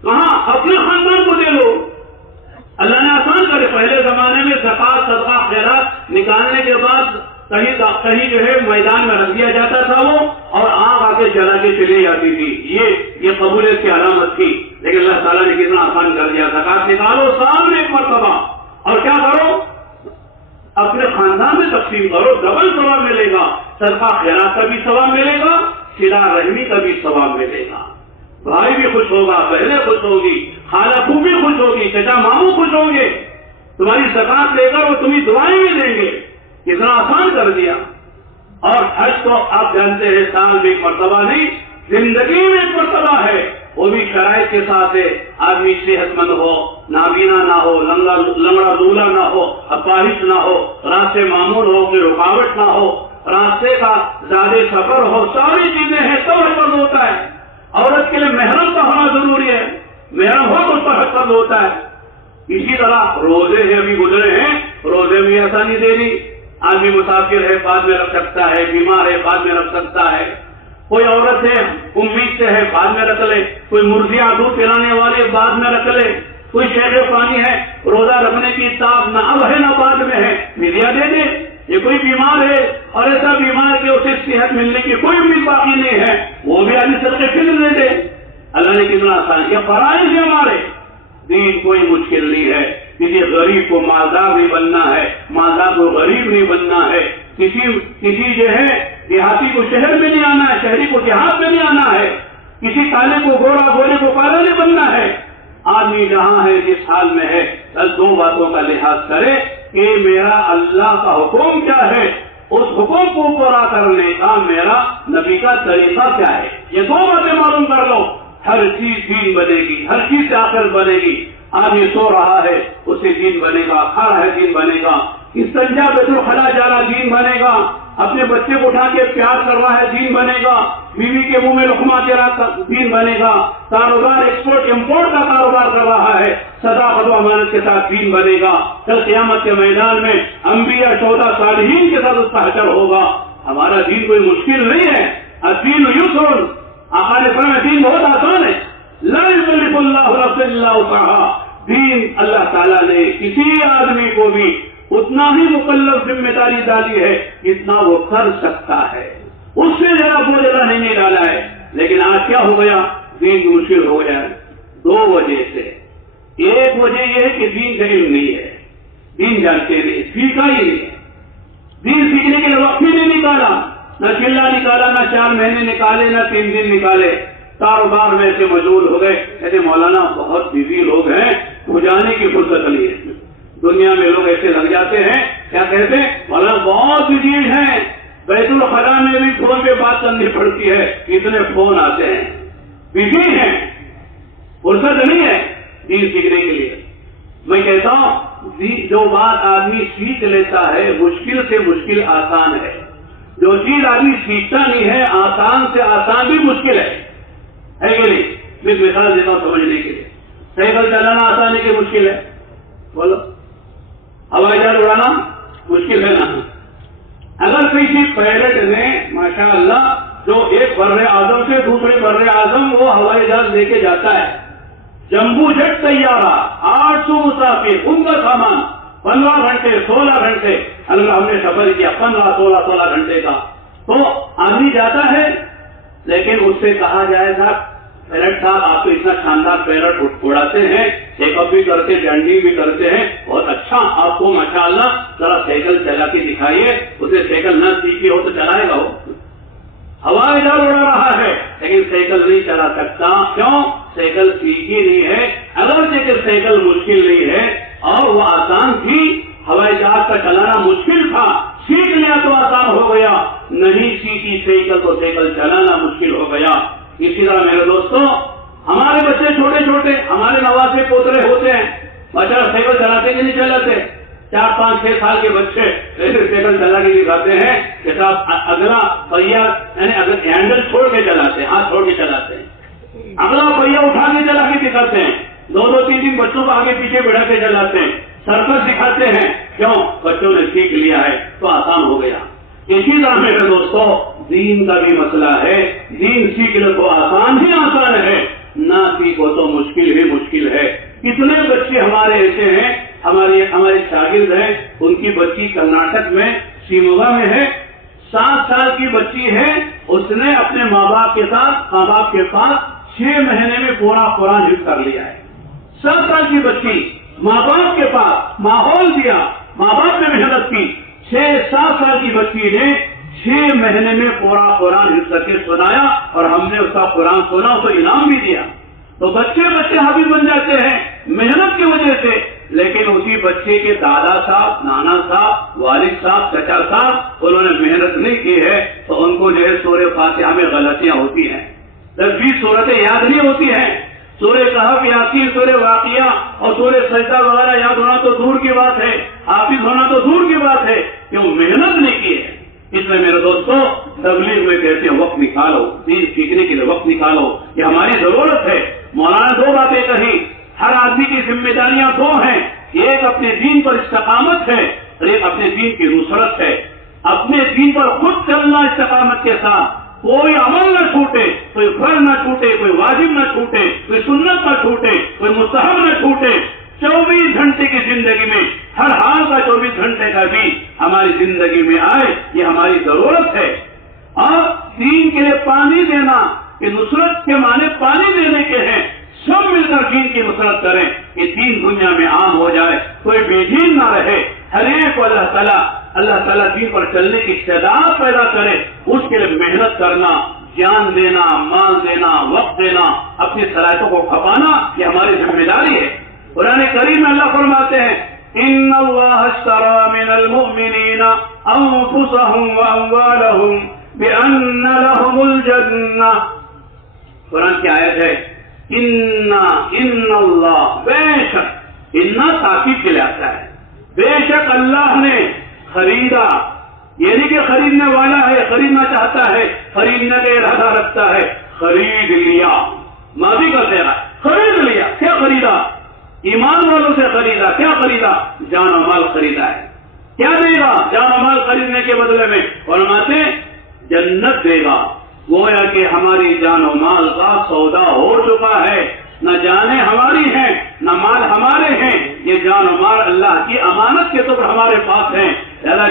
کہاں اپنے خاندان کو دے لو. اللہ نے آسان کرے. پہلے زمانے میں زکات صدقہ خیرات نکالنے کے بعد کہیں جو ہے میدان میں رکھ دیا جاتا تھا وہ، اور آگ آ کے جلا کے چلی جاتی تھی. یہ قبولیت کی علامت تھی. لیکن اللہ تعالیٰ نے کتنا آسان کر دیا. زکات نکالو سال میں ایک مرتبہ، اور کیا کرو؟ اپنے خاندان میں تقسیم کرو، ڈبل ثواب ملے گا. صدقہ خیرات کا بھی ثواب ملے گا، صلہ رحمی کا بھی ثواب ملے گا. بھائی بھی خوش ہوگا، بہنیں خوش ہوگی، خالہ پھوپھی خوش ہوگی، چچا ماموں خوش ہوں گے. تمہاری زکات لے کر وہ تمہیں دعائیں بھی دیں گے. کتنا آسان کر دیا. اور حج تو آپ جانتے ہیں سال میں ایک مرتبہ نہیں، زندگی میں ایک مرتبہ ہے. وہ بھی شرائط کے ساتھ ہے. آدمی صحت مند ہو، نابینا نہ ہو، لنگڑا دولہا نہ ہو، اپاہج نہ ہو، راستے معمول ہو، کوئی رکاوٹ نہ ہو، راستے کا زیادہ سفر ہو، ساری چیزیں ہیں، سب حج فرض ہوتا ہے. عورت کے لیے محرم کا ہونا ضروری ہے، محرم ہو تو اس پر حج فرض ہوتا ہے. اسی طرح روزے ہیں، ابھی گزرے ہیں، روزے میں آسانی دے دی. آدمی مسافر ہے بعد میں رکھ سکتا ہے، بیمار ہے بعد میں رکھ سکتا ہے، کوئی عورت ہے امید سے ہے بعد میں رکھ لے، کوئی مرغیاں دودھ پلانے والے بعد میں رکھ لے، کوئی شہر پانی ہے روزہ رکھنے کی طاقت نہ اب ہے نہ بعد میں ہے، میڈیا دے دے. یہ کوئی بیمار ہے اور ایسا بیمار کہ اسے صحت ملنے کی کوئی امید باقی نہیں ہے، وہ بھی آدمی صدقے فطر دے دے. اللہ نے کتنا آسان. یہ فرائض ہے ہمارے. دین کوئی مشکل نہیں ہے. کسی غریب کو مالدار نہیں بننا ہے، مالدار کو غریب نہیں بننا ہے. کسی جو ہے دیہاتی کو شہر میں نہیں آنا ہے، شہری کو دیہات میں نہیں آنا ہے. کسی کالے کو گورا، گورے کو کالا نہیں بننا ہے. آدمی جہاں ہے جس حال میں ہے بس دو باتوں کا لحاظ کرے کہ میرا اللہ کا حکم کیا ہے، اس حکم کو پورا کرنے کا میرا نبی کا طریقہ کیا ہے. یہ دو باتیں معلوم کر لو، ہر چیز دین بنے گی، ہر چیز آخر بنے گی. آدمی سو رہا ہے اس سے دین بنے گا، کھا رہا ہے دین بنے گا، استنجا بیت الخلا جا رہا دین بنے گا، اپنے بچے کو اٹھا کے پیار کر رہا ہے دین بنے گا، بیوی کے منہ میں لقمہ دے رہا دین بنے گا، کاروبار ایکسپورٹ امپورٹ کا کاروبار کر رہا ہے صداقت و امانت کے ساتھ دین بنے گا، کل قیامت کے میدان میں انبیاء شہداء صالحین کے ساتھ اس کا حشر ہوگا۔ ہمارا دین کوئی مشکل نہیں ہے، الدین یسر، آقا نے فرمایا دین بہت آسان ہے، لا یکلف اللہ نفسا الا وسعہا، دین اللہ تعالیٰ نے کسی آدمی کو بھی اتنا ہی مکلف ذمہ داری ڈالی ہے جتنا وہ کر سکتا ہے، اس سے زیادہ بوجھ اللہ نے نہیں ڈالا ہے۔ لیکن آج کیا ہو گیا، دین مشکل ہو گیا ہے دو وجہ سے۔ ایک وجہ یہ ہے کہ دین کا علم نہیں ہے، دین جانتے نہیں، سیکھا ہی نہیں ہے، دین سیکھنے کے لیے وقت ہی نہیں نکالا، نہ چلا نکالا، نہ 4 مہینے نکالے، نہ 3 دن نکالے، کاروبار میں سے مشغول ہو گئے۔ کہتے مولانا بہت بزی لوگ ہیں، جانے کی فرصت نہیں ہے۔ دنیا میں لوگ ایسے لگ جاتے ہیں، کیا کہتے ہیں مولانا بہت بزی ہیں، بیت الخلا میں بھی فون پہ بات کرنی پڑتی ہے، اتنے فون آتے ہیں، بزی ہیں، فرصت نہیں ہے دین سیکھنے کے لیے۔ میں کہتا ہوں جو بات آدمی سیکھ لیتا ہے مشکل سے مشکل آسان ہے، جو چیز آدمی سیکھتا نہیں ہے آسان سے آسان بھی مشکل ہے کہ نہیں؟ میں مثال دیتا ہوں سمجھنے کے لیے، سائیکل چلانا آسان ہے کہ مشکل ہے؟ بولو، ہوائی جہاز اڑانا مشکل ہے نا؟ اگر کسی پائلٹ نے ماشاء اللہ جو ایک بر اعظم سے دوسرے بر اعظم وہ ہوائی جہاز لے کے جاتا ہے، جمبو جیٹ طیارہ 800 مسافر، ان کا سامان 15 گھنٹے 16 گھنٹے، اللہ ہم نے سفر کیا 15-16 گھنٹے کا، تو آدمی جاتا ہے، لیکن اس سے کہا جائے گا پائلٹ صاحب آپ تو اتنا شاندار پیلٹ اڑاتے ہیں، چیک اپ بھی کرتے، لینڈنگ بھی کرتے ہیں، بہت اچھا، آپ کو ماشاءاللہ ذرا سائیکل چلا کے دکھائیے۔ اسے سائیکل نہ سیکھی ہو تو چلائے گا، وہ ہوائی جہاز اڑا رہا ہے لیکن سائیکل نہیں چلا سکتا، کیوں؟ سائیکل سیکھی نہیں ہے۔ اگر سائیکل مشکل نہیں ہے اور وہ آسان تھی، ہوائی جہاز کا چلانا مشکل تھا، سیکھ لیا تو آسان ہو گیا، نہیں سیکھی سائیکل تو سائیکل چلانا مشکل ہو گیا۔ اسی طرح میرے دوستوں، ہمارے بچے چھوٹے چھوٹے، ہمارے نواسے پوترے ہوتے ہیں، بچہ سائیکل چلاتے کہ نہیں چلاتے؟ 4-5-6 سال کے بچے ایسے سائیکل چلا کے دکھاتے ہیں کہ صاحب اگلا پہیا یعنی اگر ہینڈل چھوڑ کے چلاتے ہیں، ہاتھ چھوڑ کے چلاتے ہیں، اگلا پہیا اٹھا کے چلا کے دکھاتے ہیں، 2-3 بچوں کو آگے پیچھے بڑھا کے چلاتے ہیں، سرکس دکھاتے ہیں، کیوں؟ بچوں نے سیکھ لیا ہے تو آسان ہو گیا۔ اسی طرح میرے دوستوں دین کا بھی مسئلہ ہے، دین سیکھنے کو آسان ہی آسان ہے، نہ سیکھو تو مشکل ہی مشکل ہے۔ کتنے بچے ہمارے ایسے ہیں، ہمارے شاگرد ہیں، ان کی بچی کرناٹک میں شیموگا میں ہے، 7 سال کی بچی ہے، اس نے اپنے ماں باپ کے پاس 6 مہینے میں پورا قرآن حفظ کر لیا ہے۔ 7 سال کی بچی، ماں باپ کے پاس ماحول دیا، ماں باپ نے محنت کی، 6-7 سال کی بچی نے 6 مہینے میں پورا قرآن حفظ کر کے سنایا، اور ہم نے اس کا قرآن سنا تو انعام بھی دیا۔ تو بچے حافظ بن جاتے ہیں محنت کی وجہ سے، لیکن اسی بچے کے دادا صاحب، نانا صاحب، والد صاحب، چچا صاحب انہوں نے محنت نہیں کی ہے تو ان کو جو ہے سورہ فاتحہ میں غلطیاں ہوتی ہیں، 10-20 سورتیں یاد نہیں ہوتی ہیں، سورہ کہف، یاسین، سورہ واقعہ اور سورہ سجدہ وغیرہ یاد ہونا تو دور کی بات ہے، حافظ ہونا تو دور کی بات ہے، کہ وہ محنت نہیں کی ہے۔ اس میں میرے دوستوں تبلیغ میں کہتے ہیں وقت نکالو، دین سیکھنے کے لیے وقت نکالو، یہ ہماری ضرورت ہے۔ مولانا 2 باتیں کہیں، ہر آدمی کی ذمہ داریاں 2 ہیں، ایک اپنے دین پر استقامت ہے اور ایک اپنے دین کی نصرت ہے۔ اپنے دین پر خود چلنا استقامت کے ساتھ، کوئی عمل نہ چھوٹے، کوئی فرض نہ چھوٹے، کوئی واجب نہ چھوٹے، کوئی سنت نہ چھوٹے، کوئی مستحب نہ چھوٹے، 24 گھنٹے کی زندگی میں ہر حال کا 24 گھنٹے کا بھی ہماری زندگی میں آئے، یہ ہماری ضرورت ہے۔ اور دین کے لیے پانی دینا، کہ نصرت کے معنی پانی دینے کے ہیں، سب مل کر دین کی نصرت کریں کہ دین دنیا میں عام ہو جائے، کوئی بے دین نہ رہے، ہر ایک کو اللہ تعالیٰ دین پر چلنے کی استعداد پیدا کرے، اس کے لیے محنت کرنا، جان دینا، مال دینا، وقت دینا، اپنی صلاحیتوں کو کھپانا، یہ ہماری ذمہ داری ہے۔ قرآن کریم میں اللہ فرماتے ہیں ان اللہ اشترى من المؤمنین انفسهم واموالهم بان لهم الجنہ، قرآن کی آیت ہے ان اللہ، بے شک، ان تاکید کے لیے آتا ہے، بے شک اللہ نے خریدا، یہ نہیں کہ خریدنے والا ہے، خریدنا چاہتا ہے، خریدنے کا ارادہ رکھتا ہے، خرید لیا، ماضی کا صیغہ، خرید لیا۔ کیا خریدا؟ ایمان والوں سے خریدا۔ کیا خریدا؟ جان و مال خریدا ہے۔ کیا دے گا جان و مال خریدنے کے بدلے میں؟ فرماتے ہیں جنت دے گا۔ گویا کہ ہماری جان و مال کا سودا ہو چکا ہے، نہ جانیں ہماری ہیں نہ مال ہمارے ہیں، یہ جان و مال اللہ کی امانت کے طور پر ہمارے پاس ہیں۔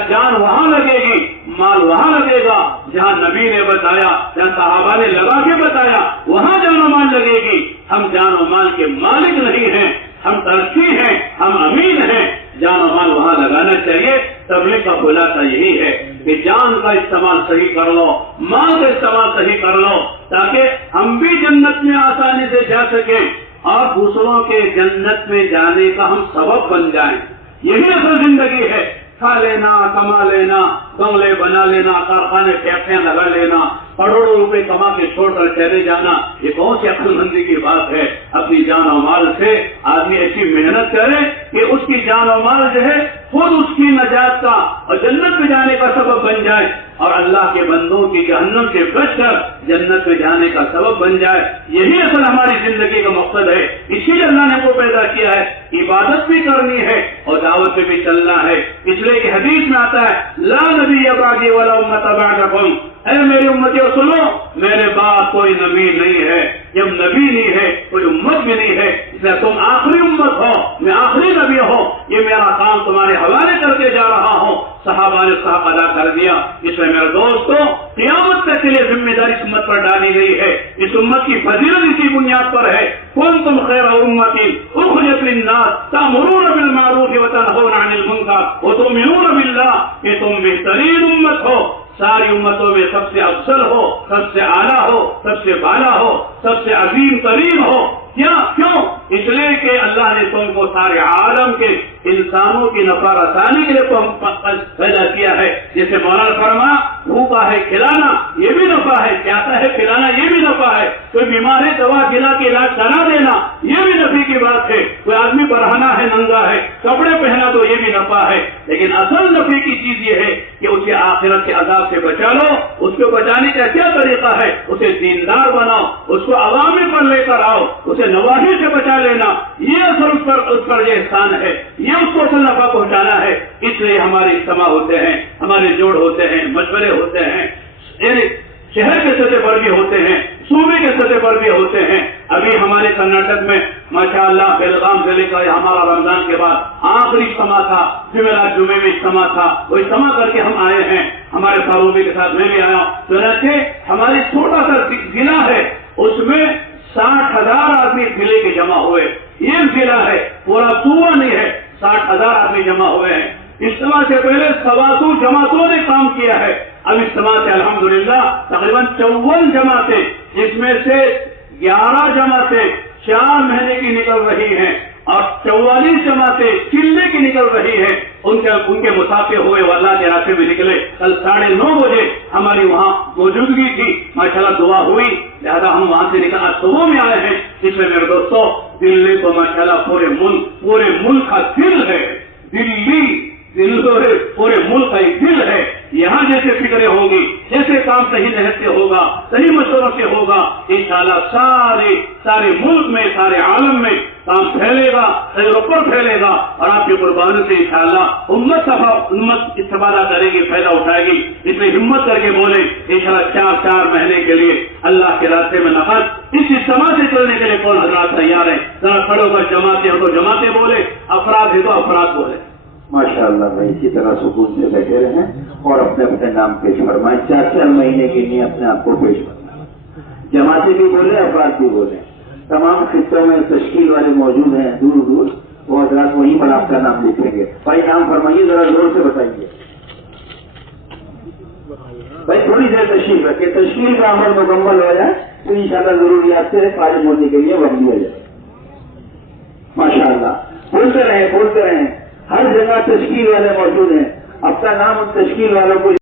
جان وہاں لگے گی، مال وہاں لگے گا جہاں نبی نے بتایا، جہاں صحابہ نے لگا کے بتایا، وہاں جان و مال لگے گی۔ ہم جان و مال کے مالک نہیں ہیں، ہم ترقی ہیں، ہم امین ہیں، جان و مال وہاں لگانا چاہیے۔ تبلیغ کا خلاصہ یہی ہے کہ جان کا استعمال صحیح کر لو، مال کا استعمال صحیح کر لو، تاکہ ہم بھی جنت میں آسانی سے جا سکیں اور دوسروں کے جنت میں جانے کا ہم سبب بن جائیں۔ یہی اصل زندگی ہے۔ کھا لینا، کما لینا، بنگلے بنا لینا، کارخانے فیکٹریاں لگا لینا، کروڑوں روپے کما کے چھوڑ کر چلے جانا، یہ کون سی عقل مندی کی بات ہے؟ اپنی جان و مال سے آدمی ایسی محنت کرے کہ اس کی جان و مال جو ہے خود اس کی نجات کا اور جنت میں جانے کا سبب بن جائے، اور اللہ کے بندوں کی جہنم سے بچ کر جنت میں جانے کا سبب بن جائے۔ یہی اصل ہماری زندگی کا مقصد ہے۔ اسی لیے اللہ نے وہ پیدا کیا ہے، عبادت بھی کرنی ہے اور دعوت پہ بھی چلنا ہے۔ اس لیے کہ حدیث میں آتا ہے لا نبی بعدی ولا امت بعدکم، اے میری امتیوں سنو، میرے بعد کوئی نبی نہیں ہے۔ جب نبی نہیں ہے کوئی امت بھی نہیں ہے، اس لیے تم آخری امت ہو، میں آخری نبی ہوں، یہ میرا کام تمہارے حوالے کر کے جا رہا ہوں۔ صحابہ نے صاحب ادا کر دیا۔ اس میں میرے دوستوں قیامت تک کے لیے ذمہ داری اس امت پر ڈالی گئی ہے۔ اس امت کی فضیلت اسی بنیاد پر ہے، کنتم خیر امت اخرجت للناس تأمرون بالمعروف وتنہون عن المنکر وتؤمنون باللہ، کہ تم بہترین امت ہو، ساری امتوں میں سب سے افضل ہو، سب سے اعلیٰ ہو، سب سے بالا ہو، سب سے عظیم ترین ہو۔ کیوں؟ اس لیے کہ اللہ نے تم کو سارے عالم کے انسانوں کی نفع رسانی کے لیے پیدا کیا ہے۔ جیسے مولانا فرما بھوکا ہے کھلانا، یہ بھی نفع ہے، پیاسا ہے پلانا، یہ بھی نفع ہے، کوئی بیمار ہے دوا کھلا کے علاج کرا دینا، یہ بھی نفع کی بات ہے، کوئی آدمی پڑھانا ہے ننگا ہے کپڑے پہنا تو یہ بھی نفع ہے۔ لیکن اصل نفع کی چیز یہ ہے کہ اسے آخرت کے عذاب سے بچا لو۔ اس کو بچانے کا کیا طریقہ ہے؟ اسے دیندار بناؤ، اس کو عوامی پر لے کر آؤ، اسے نواحی سے بچا لینا، یہ اصل اس پر یہ احسان ہے، یہ اس کو اصل نفع پہنچانا ہے۔ اس لیے ہمارے اجتماع ہوتے ہیں، ہمارے جوڑ ہوتے ہیں، مشورے ہوتے ہیں، شہر کے سطح پر بھی ہوتے ہیں، صوبے کے سطح پر بھی ہوتے ہیں۔ ابھی ہمارے کرناٹک میں ماشاءاللہ بیلگام ضلع کا ہمارا رمضان کے بعد آخری اجتماع تھا، جمعرات جمعے میں اجتماع تھا، وہ اجتماع کر کے ہم آئے ہیں، ہمارے فاروقی کے ساتھ میں بھی آیا ہوں۔ چنانچہ ہماری چھوٹا سا ضلع ہے، اس میں 60,000 آدمی ضلع کے جمع ہوئے۔ یہ ضلع ہے، پورا صوبہ نہیں ہے، 60,000 آدمی جمع ہوئے ہیں۔ اجتماع سے پہلے 125 جماعتوں نے کام کیا ہے۔ اب اجتماع سے الحمدللہ تقریباً 54 جماعتیں، جس میں سے 11 جماعتیں 4 مہینے کی نکل رہی ہیں اور 44 جماعتیں چلے کی نکل رہی ہیں۔ ان کے مسافر ہوئے، وہ اللہ کے راستے میں نکلے۔ کل 9:30 بجے ہماری وہاں موجودگی تھی، ماشاءاللہ دعا ہوئی، لہذا ہم وہاں سے نکل صبح میں آئے ہیں۔ اس میں میرے دوستوں دلی تو ماشاءاللہ پورے ملک کا دل ہے، پورے ملک کا ایک دل ہے۔ یہاں جیسے فکریں ہوگی، جیسے کام صحیح نہج سے ہوگا، صحیح مشوروں سے ہوگا، انشاءاللہ سارے ملک میں، سارے عالم میں کام پھیلے گا، خیر پر پھیلے گا، اور آپ کی قربانی سے انشاءاللہ امت استفادہ کرے گی، فائدہ اٹھائے گی۔ اس لیے ہمت کر کے بولے انشاءاللہ 4 مہینے کے لیے اللہ کے راستے میں نفع اس اجتماع سے چلنے کے لیے کون حضرات تیار ہیں؟ ذرا کھڑوں پر جماعتیں ہو تو جماعتیں بولے، افراد ہے تو افراد بولے۔ ماشاءاللہ بھائی اسی طرح سکون سے بیٹھے رہیں اور اپنے اپنے نام پیش فرمائیں۔ 4 مہینے کے لیے اپنے آپ کو پیش فرمائیں، جماعتیں بھی بولیں، افراد بھی بولیں۔ تمام خطوں میں تشکیل والے موجود ہیں دور دور، وہ حضرات وہیں پر آپ کا نام لکھیں گے۔ بھائی نام فرمائیے، ذرا زور سے بتائیے۔ بھائی تھوڑی دیر تشریف رکھے، تشکیل کا عمل مکمل ہو جائے تو انشاءاللہ ضروریات سے فارغ ہونے کے لیے وقت دیا جائے۔ ماشاءاللہ بولتے رہیں، ہر جگہ تشکیل والے موجود ہیں، اپنا نام ان تشکیل والوں کو